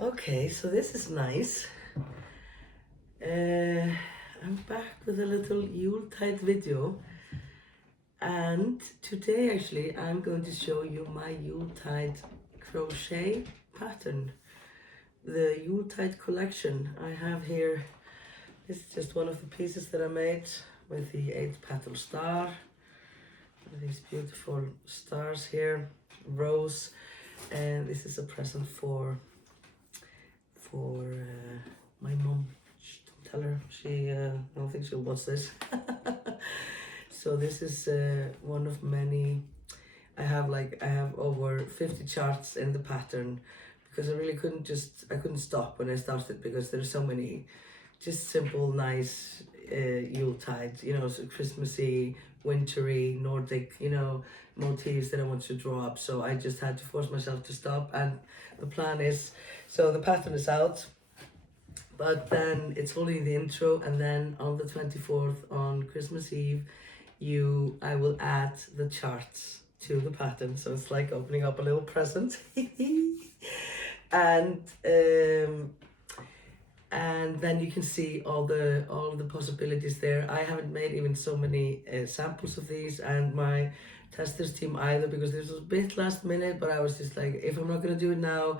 Okay, so this is nice. I'm back with a little Yuletide video, and today actually I'm going to show you my Yuletide crochet pattern, the Yuletide collection. I have here, this is just one of the pieces that I made with the 8-petal star. These beautiful stars here, rose, and this is a present for my mom. Don't tell her, I don't think she'll watch this. So this is one of many. I have over 50 charts in the pattern, because I really couldn't stop when I started, because there's so many just simple, nice Yuletide, so Christmassy, wintry, Nordic, motifs that I want to draw up. So I just had to force myself to stop, and the plan is, so the pattern is out, but then it's only the intro, and then on the 24th, on Christmas Eve, I will add the charts to the pattern. So it's like opening up a little present. And then you can see all the possibilities there. I haven't made even so many samples of these, and my testers team either, because this was a bit last minute, but I was just like, if I'm not gonna do it now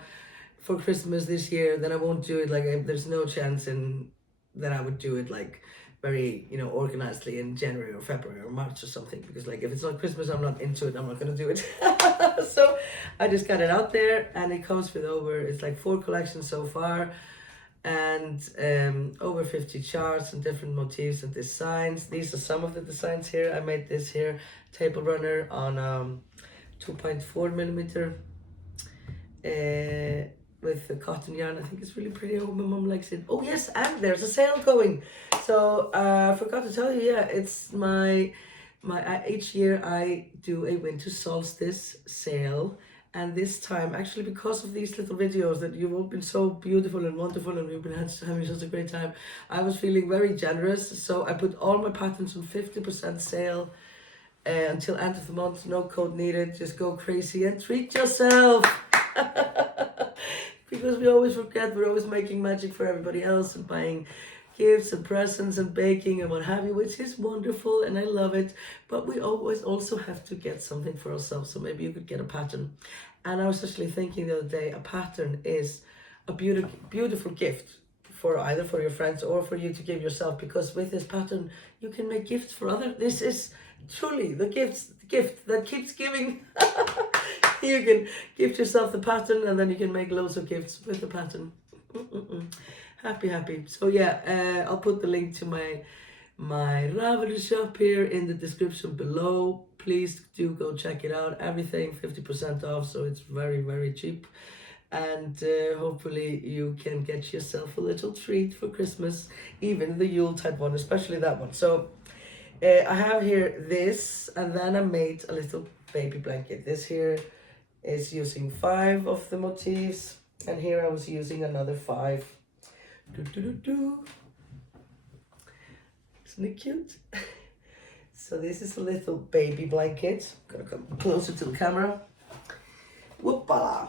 for Christmas this year, then I won't do it. Like, there's no chance that I would do it like very organizedly in January or February or March or something, because like if it's not Christmas, I'm not into it, I'm not gonna do it. So I just got it out there, and it comes with it's like 4 collections so far, and over 50 charts and different motifs and designs. These are some of the designs here. I made this here table runner on 2.4 millimeter with the cotton yarn. I think it's really pretty. I hope my mom likes it. Oh yes, and there's a sale going. So I forgot to tell you, yeah, it's my each year I do a winter solstice sale. And this time, actually, because of these little videos that you've all been so beautiful and wonderful, and we've been having such a great time, I was feeling very generous. So I put all my patterns on 50% sale until end of the month. No code needed. Just go crazy and treat yourself. Because we always forget, we're always making magic for everybody else and buying gifts and presents and baking and what have you, which is wonderful and I love it. But we always also have to get something for ourselves. So maybe you could get a pattern. And I was actually thinking the other day, a pattern is a beautiful gift for either for your friends or for you to give yourself, because with this pattern you can make gifts for others. This is truly the gift that keeps giving. You can gift yourself the pattern, and then you can make loads of gifts with the pattern. Happy. So yeah, I'll put the link to my Ravelry shop here in the description below. Please do go check it out. Everything 50% off, so it's very, very cheap. And hopefully you can get yourself a little treat for Christmas, even the Yuletide one, especially that one. So I have here this, and then I made a little baby blanket. This here is using 5 of the motifs, and here I was using another 5. Isn't it cute? So this is a little baby blanket. I'm gonna come closer to the camera. Whoopala!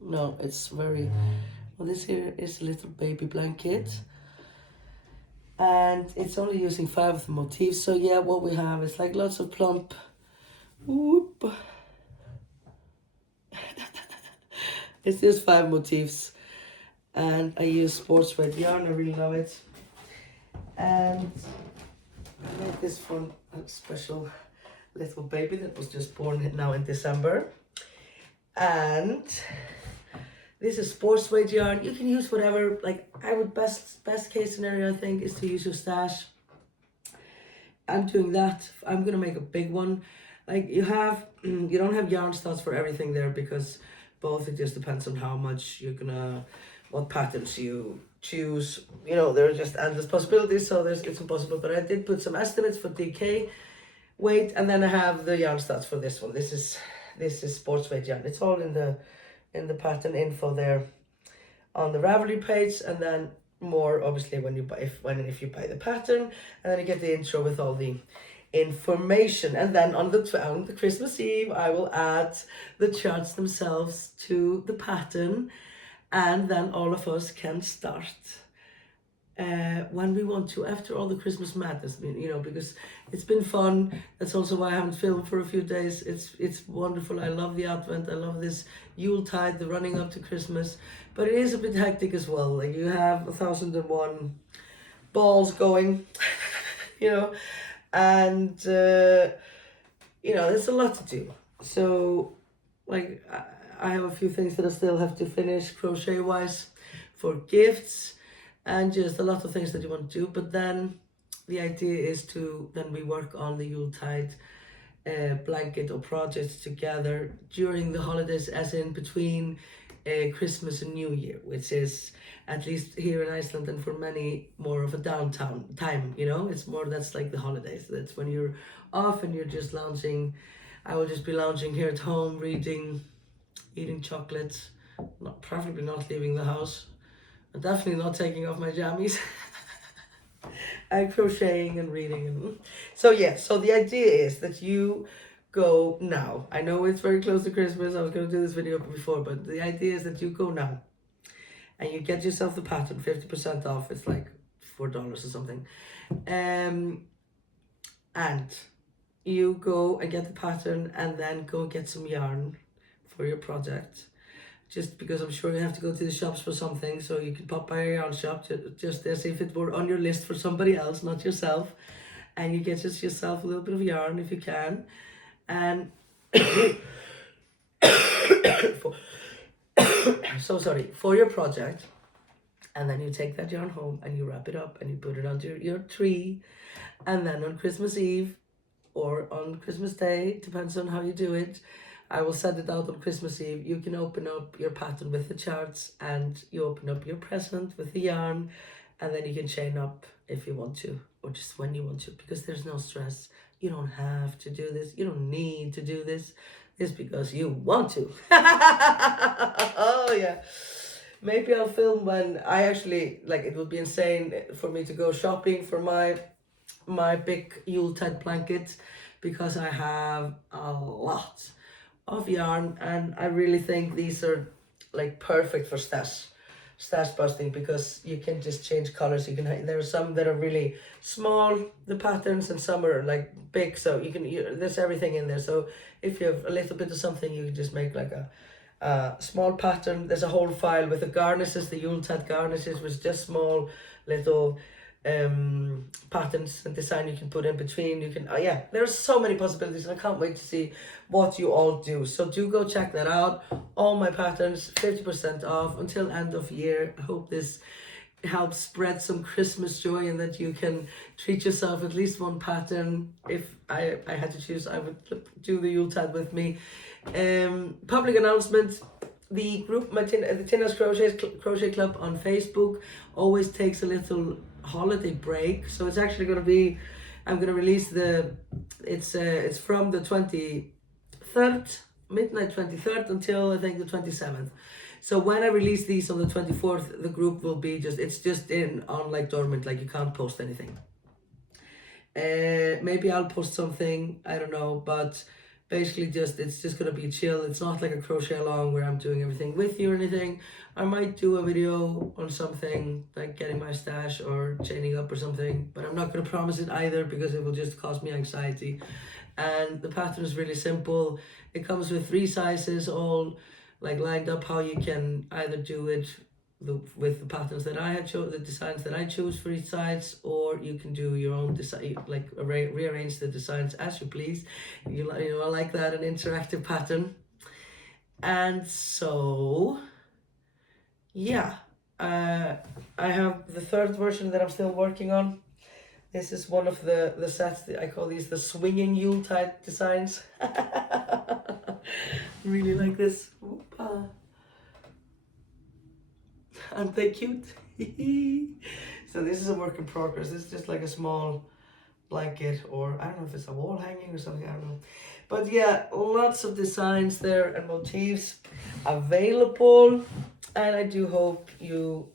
No, it's very well. This here is a little baby blanket, and it's only using 5 of the motifs. So yeah, what we have is like lots of plump. Whoop. It's just 5 motifs, and I use sports red yarn. I really love it. And I made this one a special little baby that was just born now in December. And this is sports red yarn. You can use whatever. Like, I would best case scenario I think is to use your stash. I'm doing that. I'm gonna make a big one. Like, you don't have yarn starts for everything there, because both, it just depends on how much what patterns you choose. There are just endless possibilities, so it's impossible. But I did put some estimates for DK weight, and then I have the yarn starts for this one. This is sports weight yarn. It's all in the pattern info there on the Ravelry page, and then more obviously when you buy if you buy the pattern, and then you get the intro with all the information. And then on the Christmas Eve, I will add the charts themselves to the pattern, and then all of us can start when we want to, after all the Christmas madness, you know, because it's been fun. That's also why I haven't filmed for a few days. It's wonderful. I love the Advent. I love this Yuletide, the running up to Christmas, but it is a bit hectic as well. Like you have 1,001 balls going, you know, and you know, there's a lot to do. So like I have a few things that I still have to finish crochet wise for gifts, and just a lot of things that you want to do. But then the idea is to then we work on the Yuletide blanket or projects together during the holidays, as in between Christmas and New Year, which is, at least here in Iceland and for many, more of a downtown time, you know. It's more, that's like the holidays. That's when you're off and you're just lounging. I will just be lounging here at home, reading, eating chocolates, preferably not leaving the house. I'm definitely not taking off my jammies. And crocheting and reading. And so yeah, so the idea is that you go now. I know it's very close to Christmas. I was going to do this video before, but the idea is that you go now and you get yourself the pattern, 50% off. It's like $4 or something. And you go and get the pattern, and then go get some yarn for your project. Just because I'm sure you have to go to the shops for something, so you can pop by a yarn shop, just as if it were on your list for somebody else, not yourself. And you get just yourself a little bit of yarn if you can. And for your project. And then you take that yarn home and you wrap it up and you put it under your tree. And then on Christmas Eve or on Christmas Day, depends on how you do it, I will send it out on Christmas Eve. You can open up your pattern with the charts, and you open up your present with the yarn, and then you can chain up if you want to, or just when you want to, because there's no stress. You don't have to do this. You don't need to do this. It's because you want to. Oh yeah. Maybe I'll film when I actually, like, it would be insane for me to go shopping for my big Yuletide blanket, because I have a lot of yarn, and I really think these are like perfect for stash busting, because you can just change colors. You can, there are some that are really small, the patterns, and some are like big, so there's everything in there. So if you have a little bit of something, you can just make like a small pattern. There's a whole file with the garnishes, the Yuletide garnishes, with just small little patterns and design you can put in between. You can yeah, there's so many possibilities, and I can't wait to see what you all do. So do go check that out. All my patterns 50% off until end of year. I hope this helps spread some Christmas joy, and that you can treat yourself at least one pattern. If I had to choose, I would do the Yuletide with me. Public announcement: the group, the Tinna's Crochet Club on Facebook, always takes a little holiday break. So it's actually going to be, I'm going to release it's from the 23rd, midnight 23rd, until I think the 27th. So when I release these on the 24th, the group will be it's just on like dormant, like you can't post anything. Maybe I'll post something, I don't know, but basically it's just gonna be chill. It's not like a crochet along where I'm doing everything with you or anything. I might do a video on something like getting my stash or chaining up or something, but I'm not gonna promise it either, because it will just cause me anxiety. And the pattern is really simple. It comes with 3 sizes, all like lined up, how you can either do it with the patterns that I had the designs that I choose for each size, or you can do your own design, like rearrange the designs as you please. You know, I like that, an interactive pattern. And so yeah, I have the 3rd version that I'm still working on. This is one of the sets that I call these the swinging Yuletide designs. Really like this. Opa. Aren't they cute? So this is a work in progress. This is just like a small blanket, or I don't know if it's a wall hanging or something, I don't know. But yeah, lots of designs there and motifs available, and I do hope you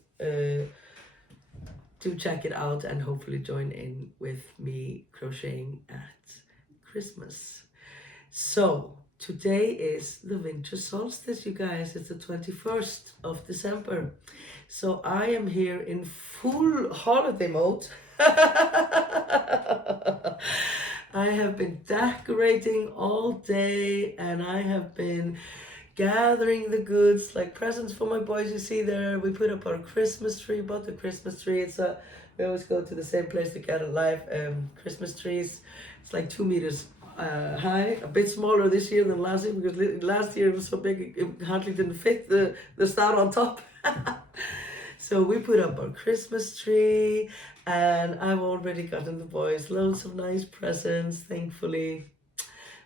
do check it out and hopefully join in with me crocheting at Christmas. So today is the winter solstice, you guys. It's the 21st of December. So I am here in full holiday mode. I have been decorating all day and I have been gathering the goods, like presents for my boys. You see there, we put up our Christmas tree, bought the Christmas tree. We always go to the same place to get a live Christmas trees. It's like 2 meters high, a bit smaller this year than last year, because last year it was so big it hardly didn't fit the star on top. So we put up our Christmas tree and I've already gotten the boys loads of nice presents, thankfully,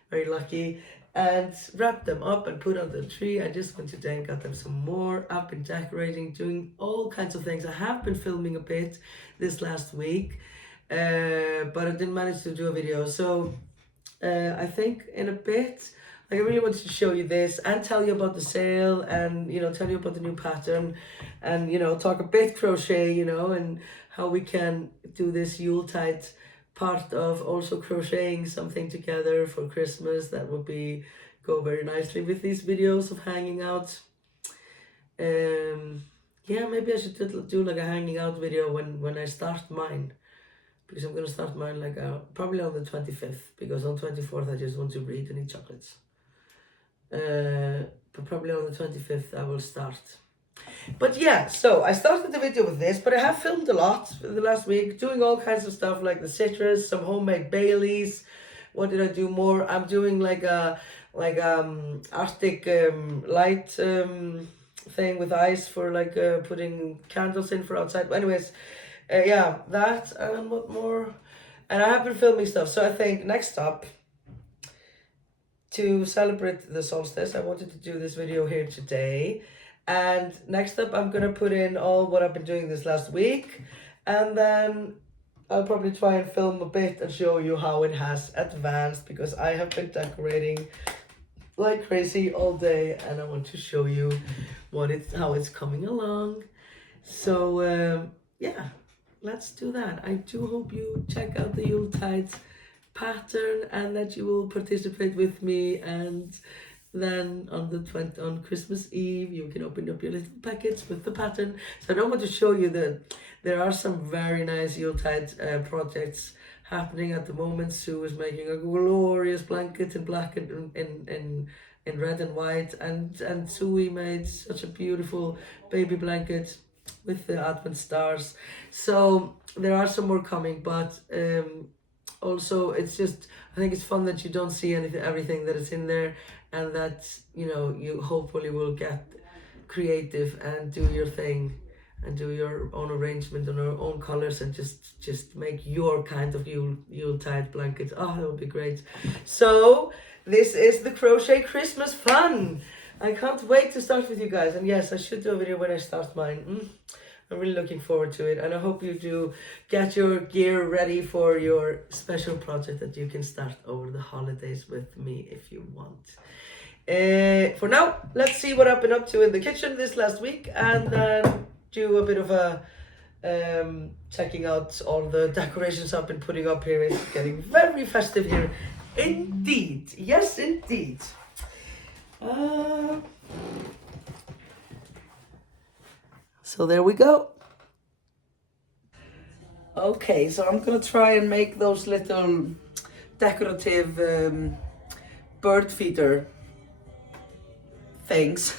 very lucky, and wrapped them up and put on the tree. I just went today and got them some more. I've been decorating, doing all kinds of things. I have been filming a bit this last week, but I didn't manage to do a video. So I think in a bit, I really wanted to show you this and tell you about the sale and, tell you about the new pattern and, talk a bit crochet, and how we can do this Yuletide part of also crocheting something together for Christmas that would go very nicely with these videos of hanging out. Yeah, maybe I should do like a hanging out video when I start mine, because I'm going to start mine like probably on the 25th, because on 24th I just want to read and eat chocolates. But probably on the 25th I will start. But yeah, so I started the video with this, but I have filmed a lot the last week, doing all kinds of stuff like the citrus, some homemade Baileys. What did I do more? I'm doing like artic light thing with ice for like putting candles in for outside. But anyways, yeah, that and what more? And I have been filming stuff, so I think next up, to celebrate the solstice, I wanted to do this video here today. And next up, I'm going to put in all what I've been doing this last week. And then I'll probably try and film a bit and show you how it has advanced, because I have been decorating like crazy all day. And I want to show you how it's coming along. So yeah, let's do that. I do hope you check out the Yuletide pattern and that you will participate with me, and then on Christmas Eve you can open up your little packets with the pattern. So I don't want to show you that there are some very nice Yuletide projects happening at the moment. Sue is making a glorious blanket in black and in red and white, and Sue made such a beautiful baby blanket with the Advent stars. So there are some more coming, but also it's just, I think it's fun that you don't see everything that is in there, and that you hopefully will get creative and do your thing and do your own arrangement and your own colors and just make your kind of Yuletide blanket. Oh, that would be great. So this is the crochet Christmas fun. I can't wait to start with you guys, and yes, I should do a video when I start mine. I'm really looking forward to it, and I hope you do get your gear ready for your special project that you can start over the holidays with me if you want. For now, let's see what I've been up to in the kitchen this last week, and then do a bit of a checking out all the decorations I've been putting up here. It's getting very festive here. Indeed. Yes, indeed. So there we go. Okay, so I'm gonna try and make those little decorative bird feeder things.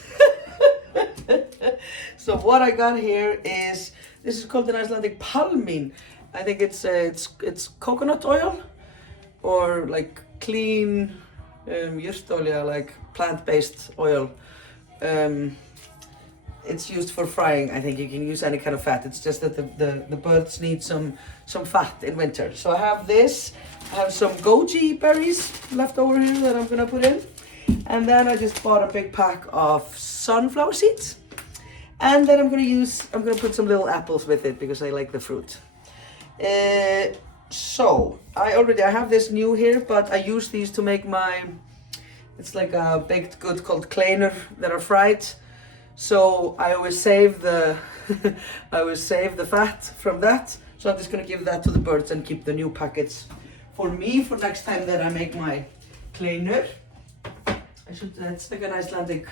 So what I got here is, this is called an Icelandic palmín. I think it's coconut oil, or like clean jurtolja, like plant-based oil. It's used for frying. I think you can use any kind of fat. It's just that the birds need some fat in winter. So I have this. I have some goji berries left over here that I'm gonna put in. And then I just bought a big pack of sunflower seeds. And then I'm gonna put some little apples with it because I like the fruit. So I have this new here, but I use these to make it's like a baked good called kleiner that are fried. So I always save the I always save the fat from that. So I'm just gonna give that to the birds and keep the new packets for me for next time that I make my kleiner. It's like an Icelandic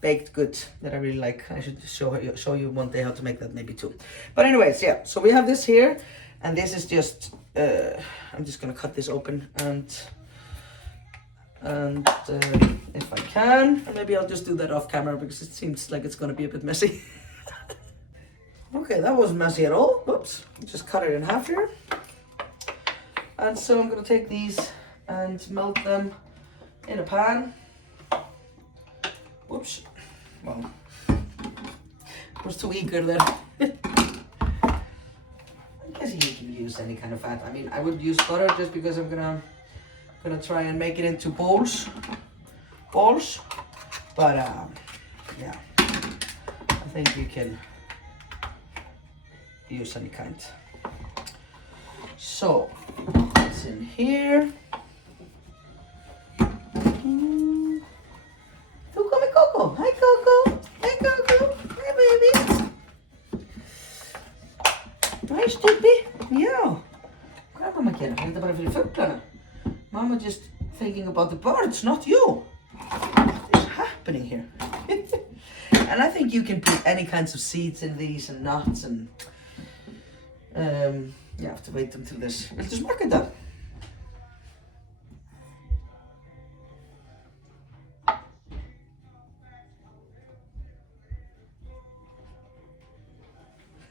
baked good that I really like. I should show you one day how to make that maybe too. But anyways, yeah, so we have this here, and this is just, I'm just gonna cut this open and if I can, and maybe I'll just do that off camera because it seems like it's gonna be a bit messy. Okay, that wasn't messy at all. Whoops, just cut it in half here. And so I'm gonna take these and melt them in a pan. Whoops. Well, I was too eager there. I guess you can use any kind of fat. I mean, I would use butter just because I'm gonna try and make it into balls. But yeah, I think you can use any kind. So it's in here. Coco. Hi Coco. Hi Coco. Hi baby. Hi Stubby. Já. Hvað er mamma að gera? Er þetta bara fyrir fuglana? Mama just thinking about the birds, not you. What is happening here? And I think you can put any kinds of seeds in these and nuts and you have to wait until this. Viltu smakka þetta?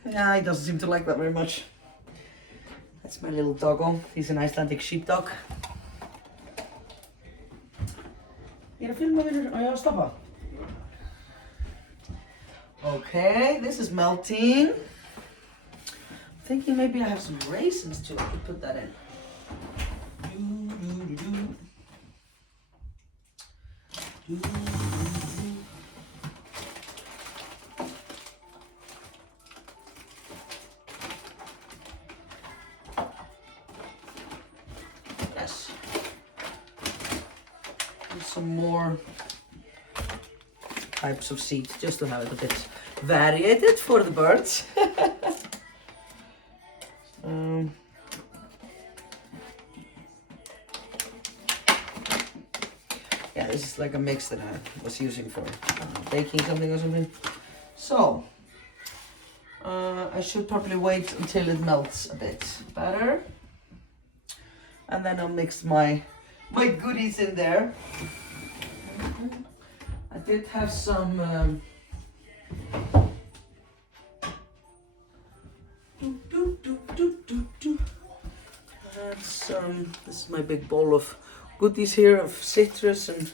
Nah, he doesn't seem to like that very much. That's my little doggo. He's an Icelandic sheepdog. Ég að filma vinur. Á ég að stoppa? Okay, this is melting. I'm thinking maybe I have some raisins too. I could put that in. Yes. And some more types of seeds just to have it a bit varied for the birds. Yeah, this is like a mix that I was using for baking something or something. So I should probably wait until it melts a bit better, and then I'll mix my goodies in there. I did have some this is my big bowl of goodies here of citrus and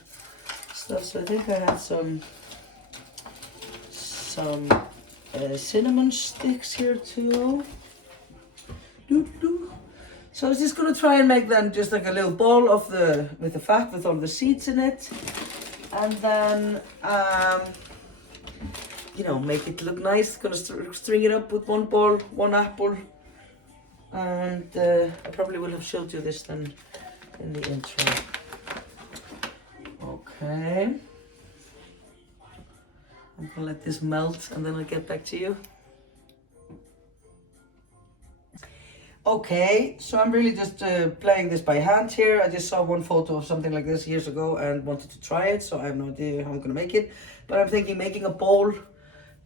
stuff. So I think I had some cinnamon sticks here too. So I was just gonna try and make them just like a little ball of with the fat with all the seeds in it, and then you know, make it look nice. Gonna string it up with one ball, one apple, and I probably will have showed you this then in the intro. Okay, I'm gonna let this melt and then I'll get back to you. Okay, so I'm really just playing this by hand here. I just saw one photo of something like this years ago and wanted to try it, so I have no idea how I'm gonna make it. But I'm thinking making a bowl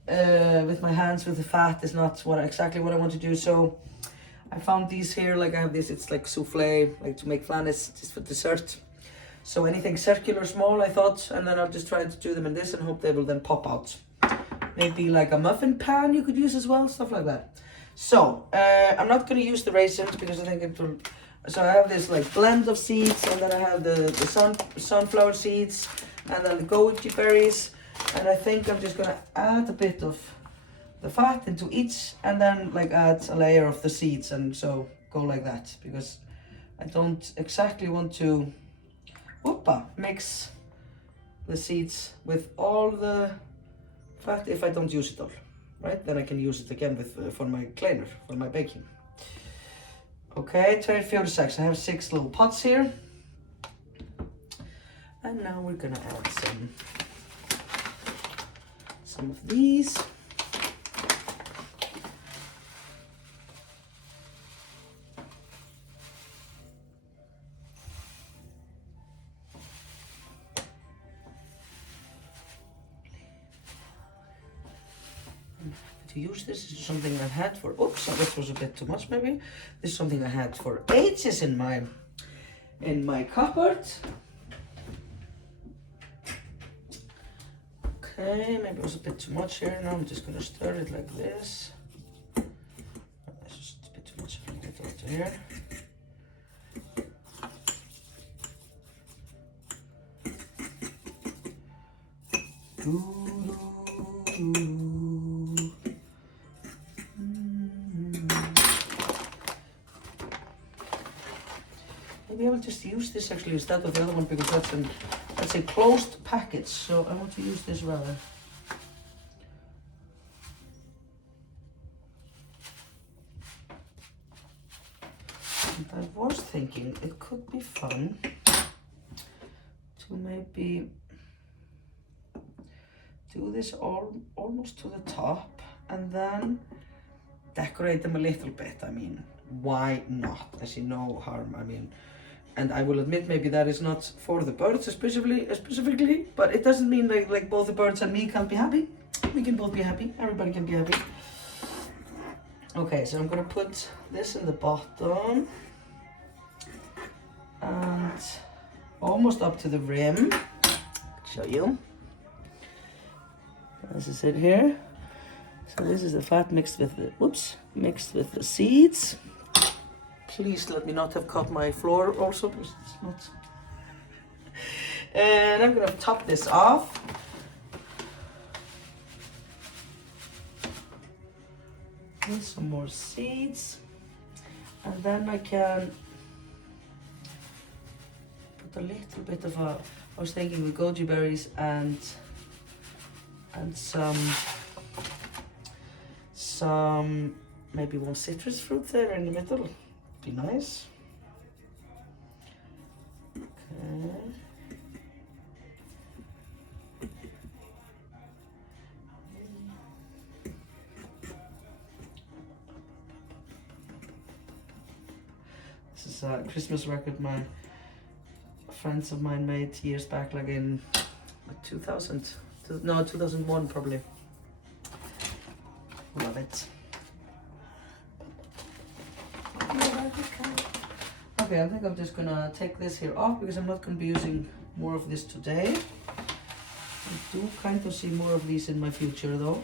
with my hands with the fat is not exactly what I want to do. So I found these here, like I have this, it's like souffle, like to make flanes, just for dessert. So anything circular, small, I thought, and then I'll just try to do them in this and hope they will then pop out. Maybe like a muffin pan you could use as well, stuff like that. So, I'm not going to use the raisins because I think it will... So I have this like blend of seeds, and then I have the sunflower seeds, and then the goji berries, and I think I'm just going to add a bit of the fat into each, and then like add a layer of the seeds, and so go like that, because I don't exactly want to mix the seeds with all the fat if I don't use it all. Right, then I can use it again with for my kleiner, for my baking. Okay, 246. I have 6 little pots here. And now we're gonna add some some of these. To use this is something I've had for, oops, that was a bit too much maybe. This is something I had for ages in my cupboard. Okay, maybe it was a bit too much here. Now I'm just gonna stir it like this. That's just a bit too much. I'll get it to here. Maybe I will just use this actually instead of the other one because that's a closed package, so I want to use this rather. And I was thinking it could be fun to maybe do this almost to the top and then decorate them a little bit. I mean, why not? I see no harm. I mean, and I will admit maybe that is not for the birds specifically, but it doesn't mean like both the birds and me can't be happy. We can both be happy. Everybody can be happy. Okay, so I'm gonna put this in the bottom and almost up to the rim. Show you. This is it here. So this is the fat mixed with the seeds. Please let me not have cut my floor also, because it's not. And I'm gonna top this off. With some more seeds. And then I can put a little bit of I was thinking with goji berries and some maybe one citrus fruit there in the middle. Be nice. Okay. This is a Christmas record my friends of mine made years back, like in 2000. No, 2001 probably. Love it. Okay, I think I'm just gonna take this here off because I'm not gonna be using more of this today. I do kind of see more of these in my future though.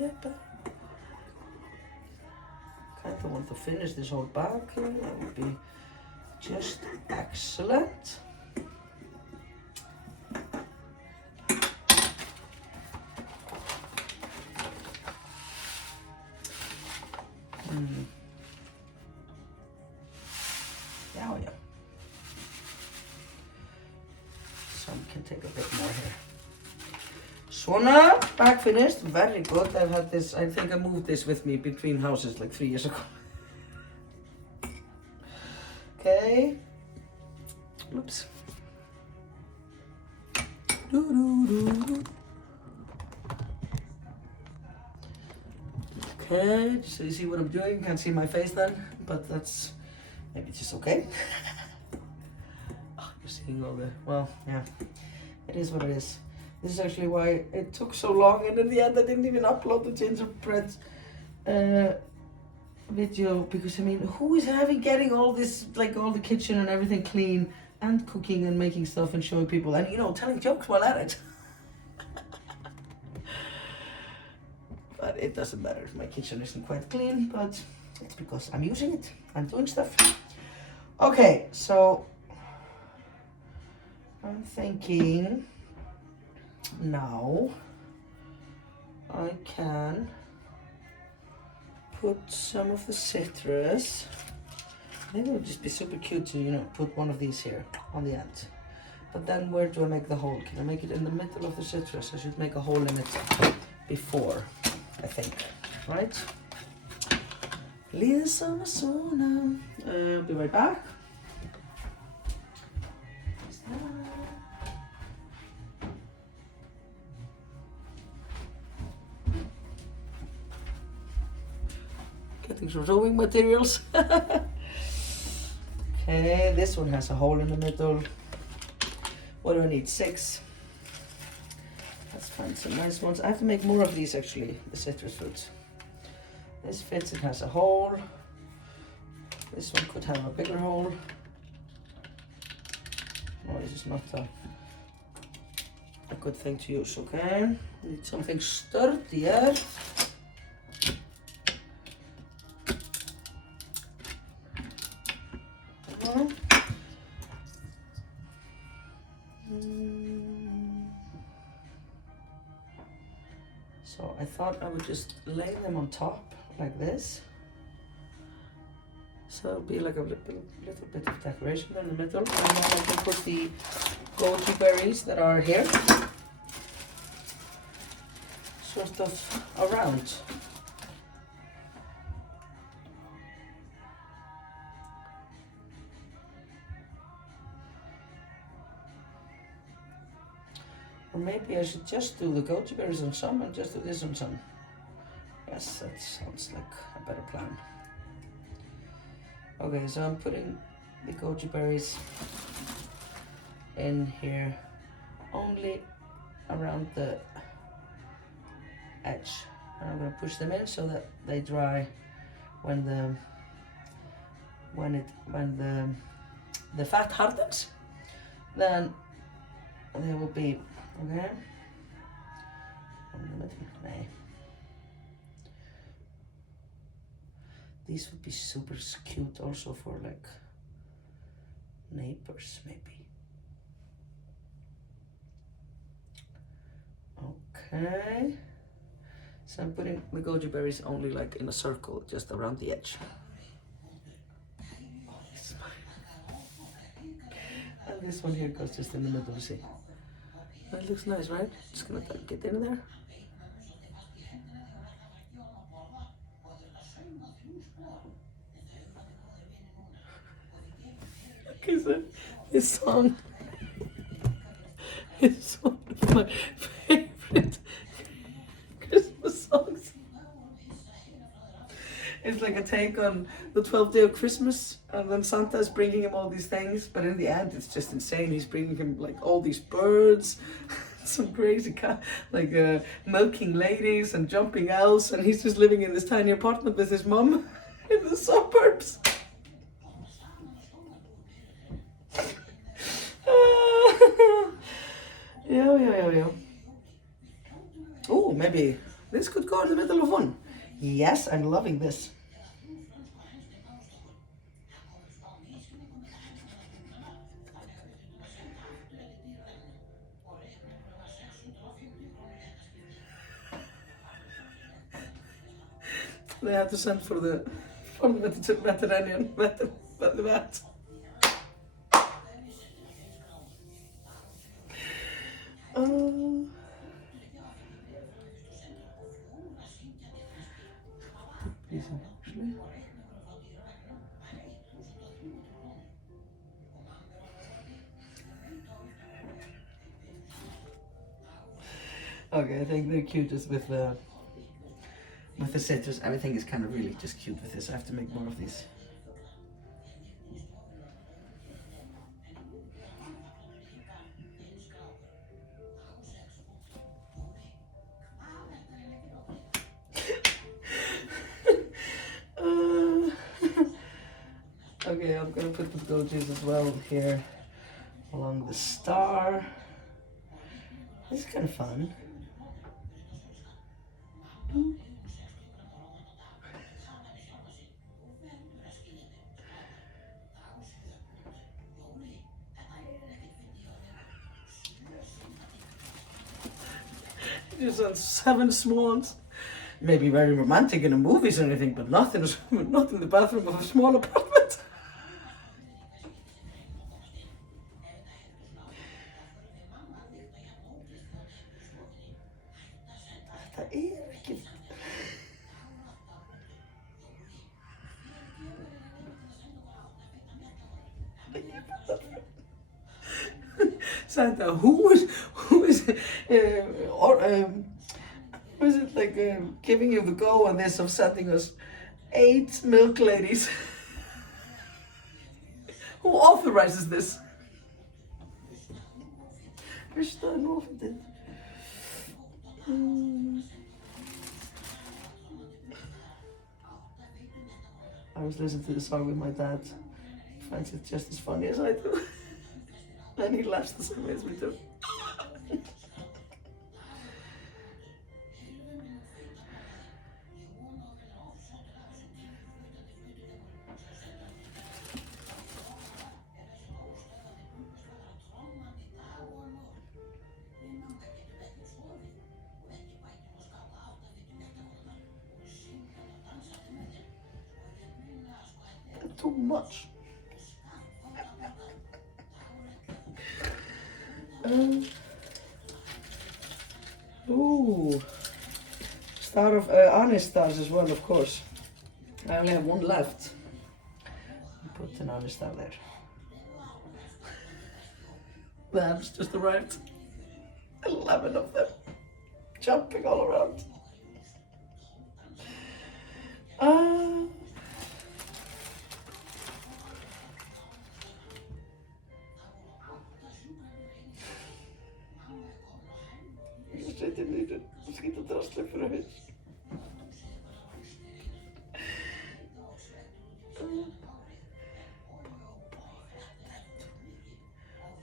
Yep. Kind of want to finish this whole bag here. That would be just excellent. Yeah, yeah. Some can take a bit more here. Svona, bag finished, very good. I've had this, I think I moved this with me between houses like 3 years ago. Okay. Oops. Okay, so you see what I'm doing. You can't see my face then, but that's maybe just okay. Oh, you're seeing all the, well, yeah, it is what it is. This is actually why it took so long, and in the end I didn't even upload the gingerbread video, because I mean, who is getting all this, like all the kitchen and everything clean, and cooking and making stuff and showing people, and you know, telling jokes while at it. But it doesn't matter if my kitchen isn't quite clean, but it's because I'm using it, I'm doing stuff. Okay, so I'm thinking now I can put some of the citrus. I think it would just be super cute to, you know, put one of these here on the end. But then where do I make the hole? Can I make it in the middle of the citrus? I should make a hole in it. before, I think, right? Lisa Masona. I'll be right back. Getting some sewing materials. Okay, this one has a hole in the middle. What do I need? 6. Let's find some nice ones. I have to make more of these actually, the citrus fruits. This fits, it has a hole. This one could have a bigger hole. Oh, this is not a good thing to use, okay? Need something sturdier. So I thought I would just lay them on top like this. So it'll be like a little bit of decoration in the middle. And then I can put the goji berries that are here sort of around. Or maybe I should just do the goji berries on some and just do this on some. Yes, that sounds like a better plan. Okay, so I'm putting the goji berries in here only around the edge. And I'm gonna push them in so that they dry when the fat hardens. Then they will be okay. These would be super cute also for like neighbors maybe. Okay. So I'm putting the goji berries only like in a circle just around the edge. And this one here goes just in the middle, see? That looks nice, right? Just gonna get in there. Okay, so this song is one of my favorite Christmas songs. It's like a take on the 12th day of Christmas, and then Santa's bringing him all these things, but in the end it's just insane. He's bringing him like all these birds, some crazy milking ladies and jumping owls, and he's just living in this tiny apartment with his mum in the suburbs. Yeah. Oh, maybe this could go in the middle of one. Yes, I'm loving this. They had to send for the veterinarian, the vet. Okay, I think they're cutest with the citrus. Everything is kind of really just cute with this. I have to make more of these. Okay, I'm gonna put the gojis as well here along the star. This is kind of fun. Just on 7 swans. Maybe very romantic in the movies or anything, but not in the bathroom of a small apartment. That Santa, who is was it like giving you the go on this of sending us 8 milk ladies? Who authorizes this? We're starting off with it. I was listening to the song with my dad. He finds it just as funny as I do. And he laughs the same way as me too. Too much. Ooh, star of honest stars as well, of course. I only have one left. Put an honest star there. The ants just arrived. 11 of them, jumping all around. Jeg didn't need it. Måske det drastle för det.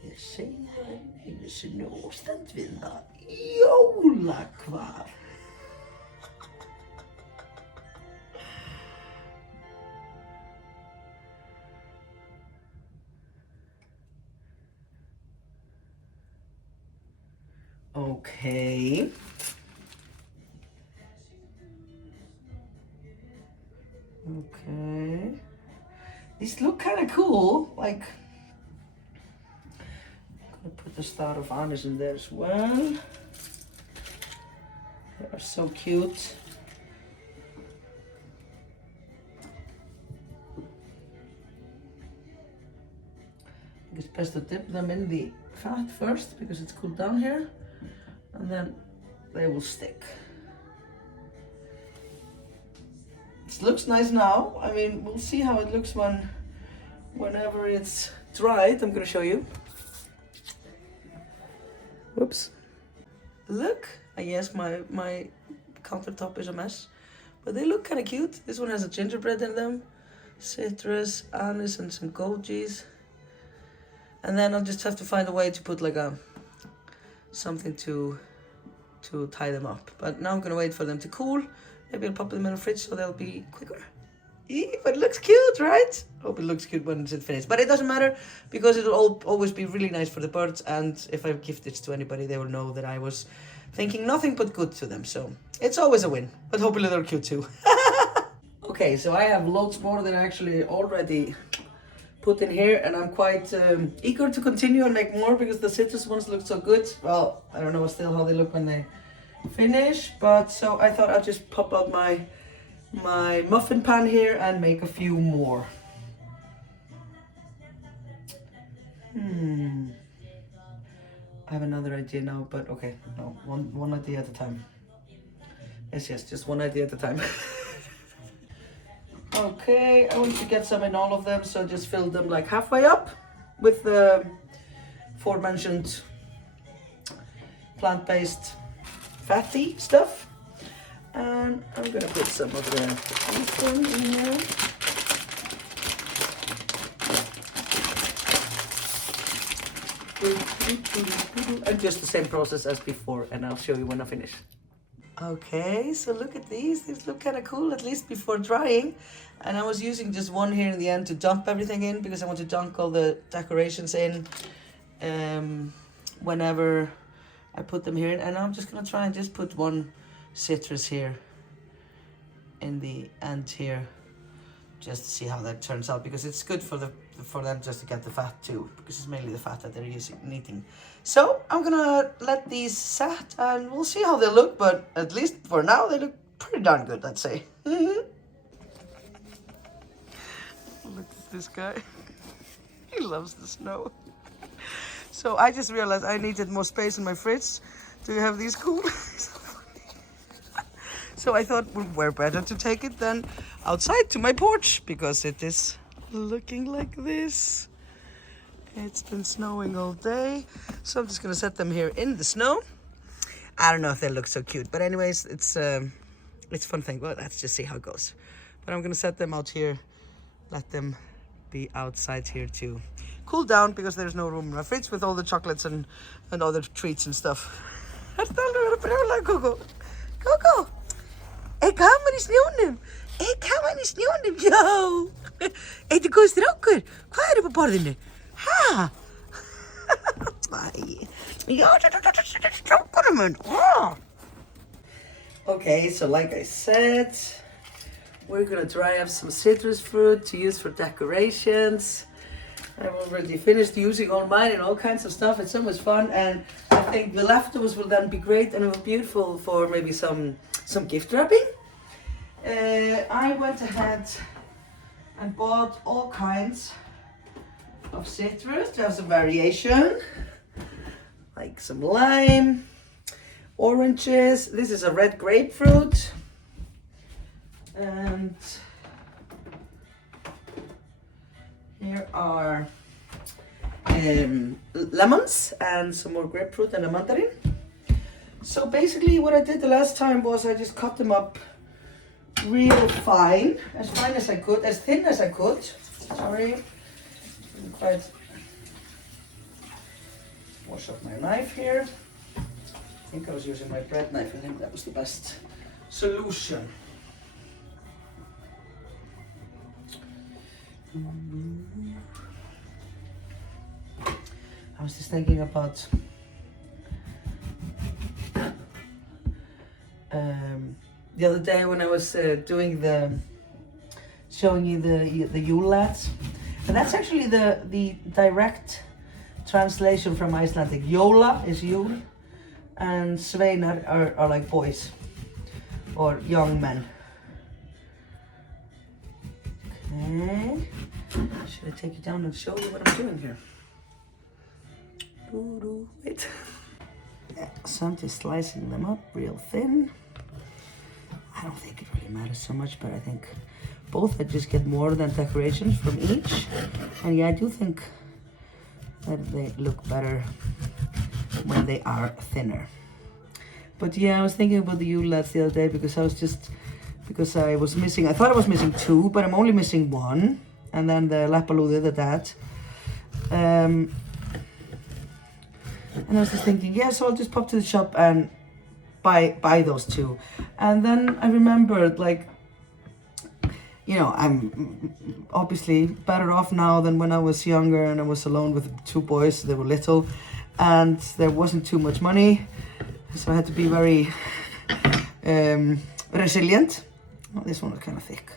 Jag säger i snåstand vinna jola kvar. Okay. Okay. These look kind of cool. Like, I'm gonna put the star of honors in there as well. They are so cute. I think it's best to dip them in the fat first because it's cooled down here. And then they will stick. It looks nice now. I mean, we'll see how it looks whenever it's dried. I'm gonna show you. Whoops. Look, I guess my countertop is a mess, but they look kind of cute. This one has a gingerbread in them, citrus, anise, and some goji's. And then I'll just have to find a way to put like something to tie them up. But now I'm gonna wait for them to cool. Maybe I'll pop them in the fridge so they'll be quicker. But it looks cute, right? Hope it looks cute when it's finished. But it doesn't matter because it'll always be really nice for the birds. And if I gift it to anybody, they will know that I was thinking nothing but good to them. So it's always a win. But hopefully they're cute too. Okay, so I have loads more than I actually already put in here, and I'm quite eager to continue and make more because the citrus ones look so good. Well, I don't know still how they look when they finish, but so I thought I'd just pop out my muffin pan here and make a few more. I have another idea now, but okay, no, one idea at a time. Yes, just one idea at a time. Okay, I want to get some in all of them, so just fill them like halfway up with the aforementioned plant-based fatty stuff. And I'm gonna put some of the tablespoon in here. And just the same process as before, and I'll show you when I finish. Okay, so look at these. These look kind of cool, at least before drying. And I was using just one here in the end to dump everything in because I want to dunk all the decorations in whenever I put them here. And I'm just gonna try and just put one citrus here in the end here, just to see how that turns out, because it's good for them just to get the fat too, because it's mainly the fat that they're eating. So I'm gonna let these set and we'll see how they look, but at least for now they look pretty darn good, I'd say. Look at this guy. He loves the snow. So I just realized I needed more space in my fridge. Do you have these coolers? So I thought, well, where better to take it than outside to my porch, because it is looking like this. It's been snowing all day, so I'm just gonna set them here in the snow. I don't know if they look so cute, but anyways, it's a fun thing. Well, let's just see how it goes. But I'm gonna set them out here, let them be outside here to cool down, because there's no room in my fridge with all the chocolates and other treats and stuff. Coco. Ik ga maar niet sneeuwen. Ik ga maar niet sneeuwen. Yo. Eet de koos roken. Ga je op bordene? Ha. Okay, so like I said, we're gonna dry up some citrus fruit to use for decorations. I've already finished using all mine and all kinds of stuff. It's so much fun, and I think the leftovers will then be great and beautiful for maybe some gift wrapping. I went ahead and bought all kinds of citrus to have some variation, like some lime, oranges. This is a red grapefruit, and here are lemons and some more grapefruit and a mandarin. So basically what I did the last time was I just cut them up real fine as I could, as thin as I could. Sorry, quite wash up my knife here. I think I was using my bread knife. I think that was the best solution. I was just thinking about the other day when I was showing you the Yule lads, and that's actually the direct translation from Icelandic. Jóla is Yule, and Sveinar are like boys or young men. Okay, should I take you down and show you what I'm doing here? Wait. Yeah, so I'm just slicing them up real thin. I don't think it really matters so much, but I think both I just get more than decorations from each. And yeah, I do think that they look better when they are thinner. But yeah, I was thinking about the Yule lads the other day because I was missing, I thought I was missing two, but I'm only missing one. And then the Lappalúði, the dad. And I was just thinking, yeah, so I'll just pop to the shop and buy those two. And then I remembered, like, you know, I'm obviously better off now than when I was younger and I was alone with two boys. They were little and there wasn't too much money, so I had to be very resilient. Oh, this one was kind of thick.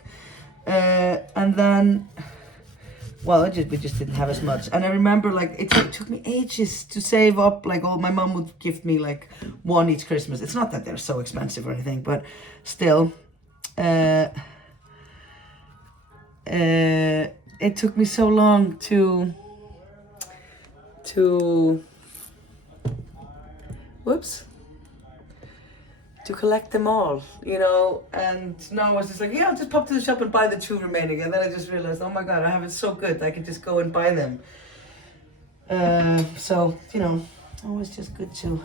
And then, well, we just didn't have as much. And I remember, like, it took me ages to save up. Like, my mom would give me like one each Christmas. It's not that they're so expensive or anything, but still, it took me so long to collect them all, you know. And now I was just like, yeah, I'll just pop to the shop and buy the two remaining. And then I just realized, oh my god, I have it so good, I can just go and buy them. So, you know, always just good to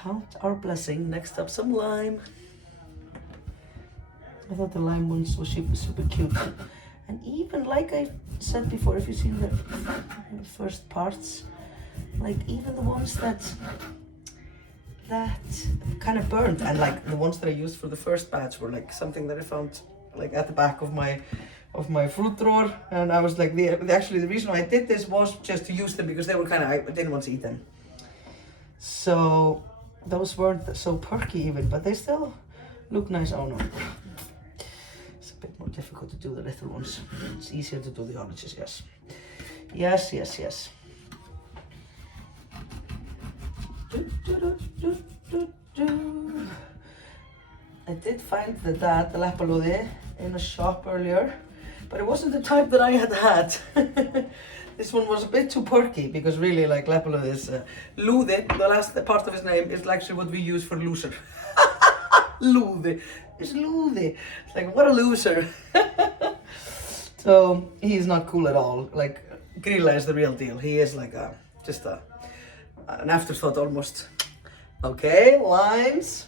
count our blessing. Next up, some lime. I thought the lime ones were super cute. And even, like I said before, if you've seen the first parts, like even the ones that kind of burned, and like the ones that I used for the first batch were like something that I found like at the back of my fruit drawer, and I was like, actually the reason why I did this was just to use them because they were kind of, I didn't want to eat them. So those weren't so perky even, but they still look nice. Oh no, it's a bit more difficult to do the little ones. It's easier to do the oranges. Yes. I did find the Lappalúði in a shop earlier, but it wasn't the type that I had. This one was a bit too perky because really like Lepolo is Lude, the last part of his name is actually what we use for loser. Lude. It's Lude. It's like, what a loser. So he's not cool at all. Like Grilla is the real deal. He is like an afterthought almost. Okay, lines.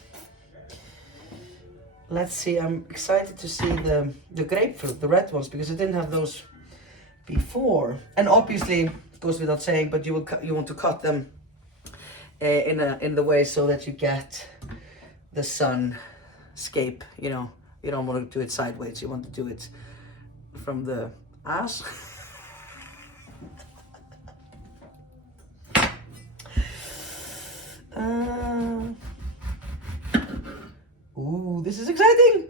Let's see, I'm excited to see the grapefruit, the red ones, because I didn't have those before. And obviously, it goes without saying, but you want to cut them in the way so that you get the sun scape, you know. You don't want to do it sideways, you want to do it from the ass. Ooh, this is exciting!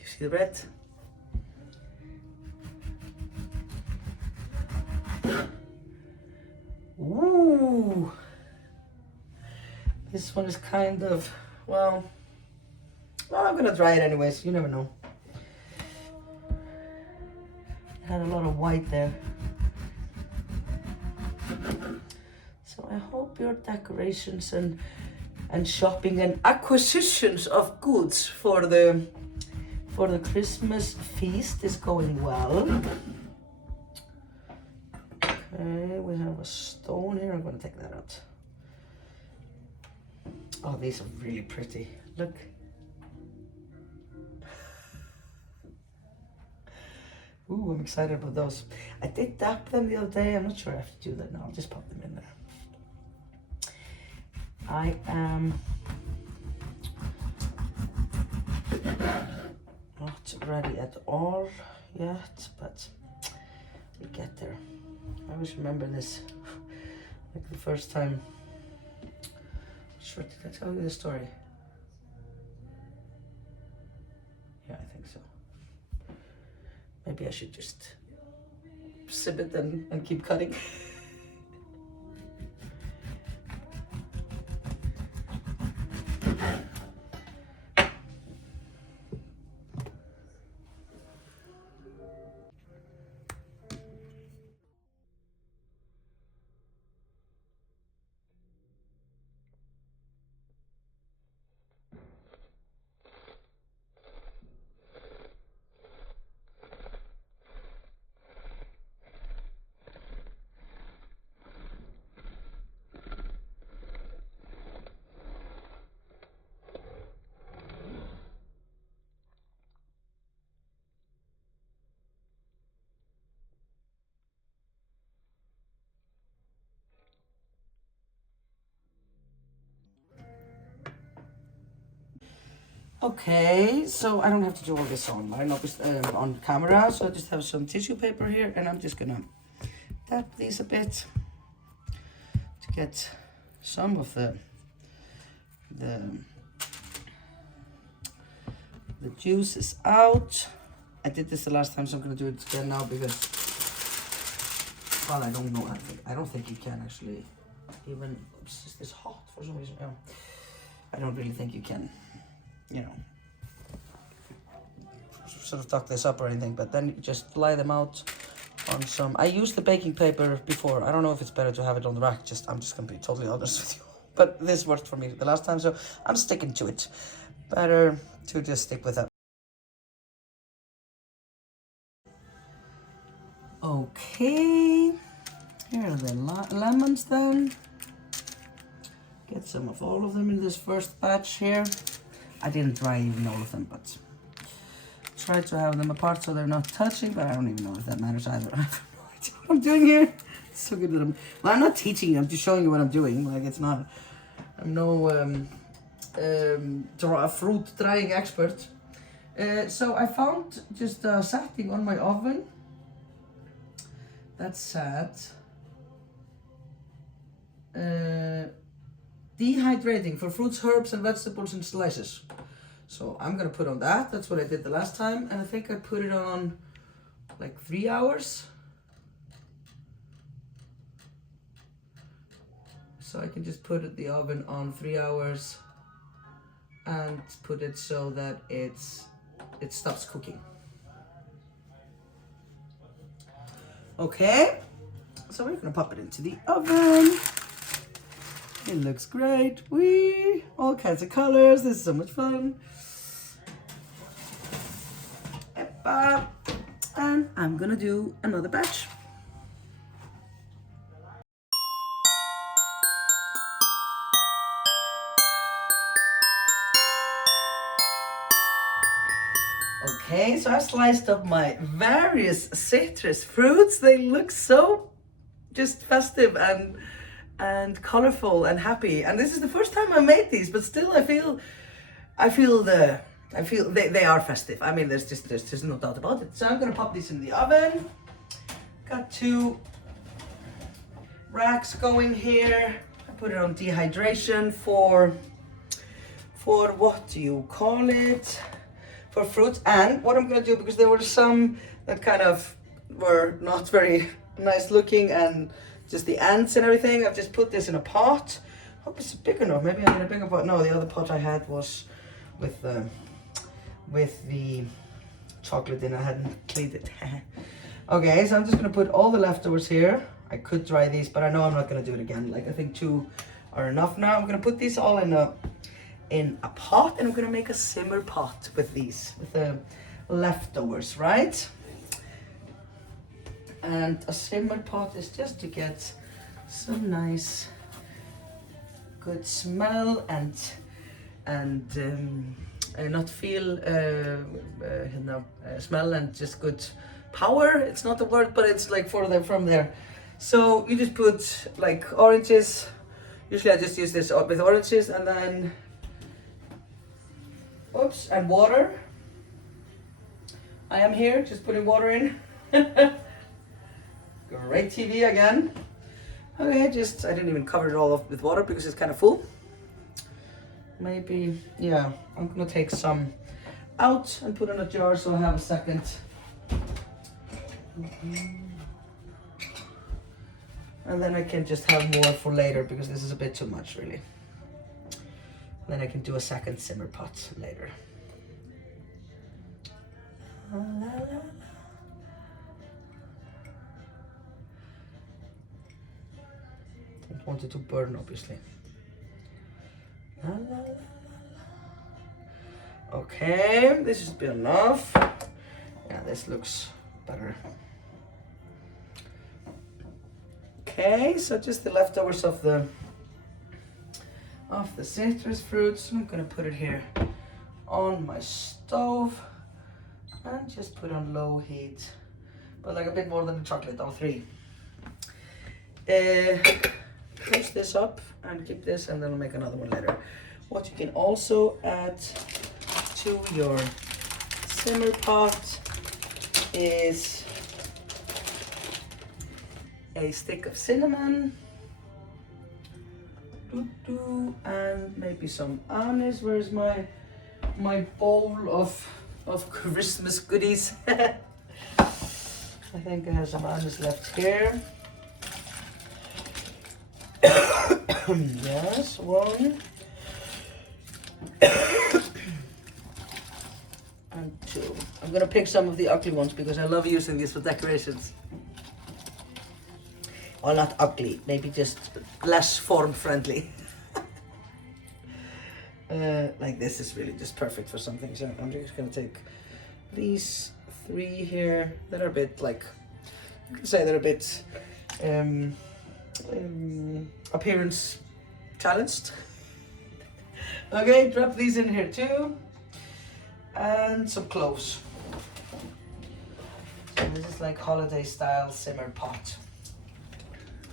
You see the red? Ooh! This one is kind of, well, I'm gonna try it anyways, you never know. It had a lot of white there. So I hope your decorations and shopping and acquisitions of goods for the Christmas feast is going well. Okay, we have a stone here. I'm gonna take that out. Oh, these are really pretty. Look. Ooh, I'm excited about those. I did dap them the other day. I'm not sure I have to do that now. I'll just pop them in there. I am not ready at all yet, but we get there. I always remember this, like the first time. Sure, did I tell you the story? Yeah, I think so. Maybe I should just sip it and keep cutting. Okay, so I don't have to do all this online, on camera, so I just have some tissue paper here, and I'm just gonna tap these a bit to get some of the juices out. I did this the last time, so I'm gonna do it again now because, well, I don't know. I don't think you can actually even. It's just hot for some reason. Yeah. I don't really think you can, you know, sort of tuck this up or anything, but then you just lie them out on some. I used the baking paper before. I don't know if it's better to have it on the rack. I'm just gonna be totally honest with you. But this worked for me the last time, so I'm sticking to it. Better to just stick with that. Okay, here are the lemons then. Get some of all of them in this first batch here. I didn't dry even all of them, but try to have them apart so they're not touching, but I don't even know if that matters either. I have no idea what I'm doing here. It's so good that I'm not teaching you, I'm just showing you what I'm doing. Like, it's not, I'm no fruit drying expert. So I found just setting on my oven that said dehydrating for fruits, herbs, and vegetables in slices. So I'm gonna put on that. That's what I did the last time, and I think I put it on like 3 hours. So I can just put it the oven on 3 hours and put it so that it stops cooking. Okay, So we're gonna pop it into the oven. It looks great. All kinds of colors. This is so much fun. And I'm gonna do another batch. Okay, so I've sliced up my various citrus fruits. They look so just festive and colorful and happy. And this is the first time I made these, but still I feel they are festive. I mean, there's just no doubt about it. So I'm gonna pop these in the oven. Got 2 racks going here. I put it on dehydration for what do you call it? For fruits. And what I'm gonna do, because there were some that kind of were not very nice looking and just the ants and everything, I've just put this in a pot. Hope it's big enough. Maybe I need a bigger pot. No, the other pot I had was with the chocolate in. I hadn't cleaned it. Okay, so I'm just gonna put all the leftovers here. I could dry these, but I know I'm not gonna do it again. Like, I think 2 are enough now. I'm gonna put these all in a pot, and I'm gonna make a simmer pot with these, with the leftovers, right? And a simmer pot is just to get some nice, good smell and not feel smell and just good power. It's not the word, but it's like from there. So you just put like oranges. Usually I just use this with oranges, and then and water. I am here just putting water in. Great TV again. Okay, I didn't even cover it all up with water because it's kind of full. Maybe, yeah, I'm gonna take some out and put in a jar so I have a second. And then I can just have more for later because this is a bit too much, really. Then I can do a second simmer pot later. La, la, la. Don't want it to burn, obviously. La, la, la, la. Okay, this should be enough. Yeah, this looks better. Okay, so just the leftovers of the citrus fruits. I'm gonna put it here on my stove and just put on low heat, but like a bit more than the chocolate, on 3. Close this up and keep this, and then I'll make another one later. What you can also add to your simmer pot is a stick of cinnamon, and maybe some anise. Where's my bowl of Christmas goodies? I think I have some anise left here. Yes, 1 and 2. I'm gonna pick some of the ugly ones because I love using these for decorations. Well, not ugly, maybe just less form friendly. Like this is really just perfect for something. So I'm just gonna take these 3 here that are a bit like, you can say they're a bit appearance challenged. Okay, drop these in here too. And some cloves. So this is like holiday style simmer pot.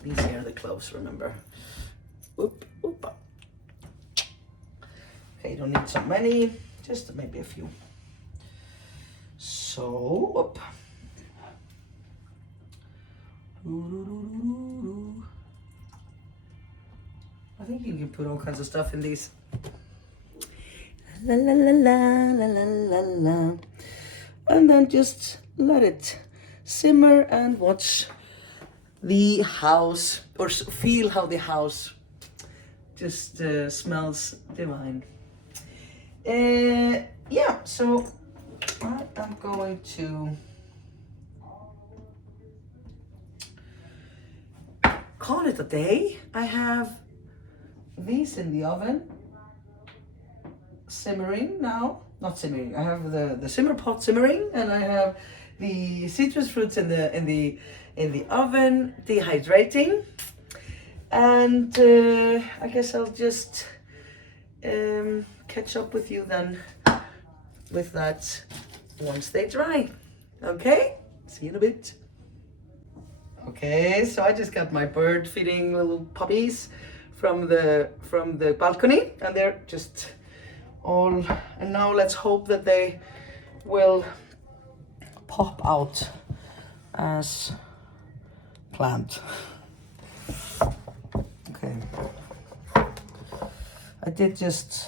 These here are the cloves, remember. Oop, oop. Okay, you don't need so many, just maybe a few. So, up. I think you can put all kinds of stuff in these. La la la la la la la la. And then just let it simmer and watch the house, or feel how the house just smells divine. Yeah, so I'm going to call it a day. I have these in the oven, simmering now. Not simmering. I have the simmer pot simmering, and I have the citrus fruits in the oven dehydrating. And I guess I'll just catch up with you then with that once they dry. Okay, see you in a bit. Okay, so I just got my bird feeding little puppies from the balcony, and they're just all, and now let's hope that they will pop out as planned. Okay, I did just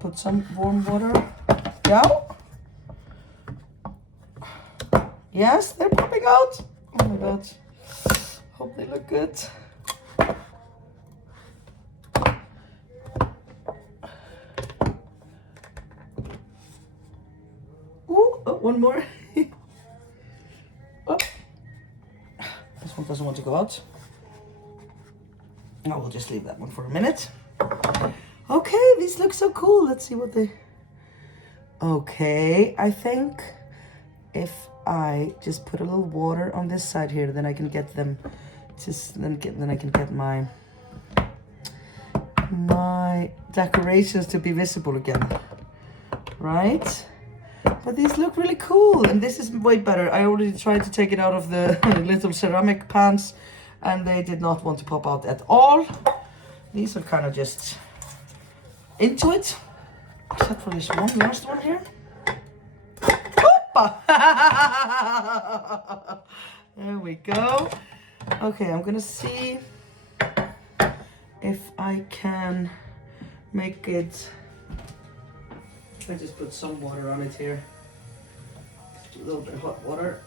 put some warm water. Yeah. Yes, they're popping out. Oh my god. Hope they look good. Ooh, oh, one more. Oh. This one doesn't want to go out. I will just leave that one for a minute. Okay, these look so cool. Let's see what they... Okay, I think if I just put a little water on this side here, then I can get them then I can get my decorations to be visible again, right? But these look really cool, and this is way better. I already tried to take it out of the little ceramic pans, and they did not want to pop out at all. These are kind of just into it, except for this one last one here. There we go. Okay, I'm gonna see if I can make it. I just put some water on it here. Just a little bit of hot water.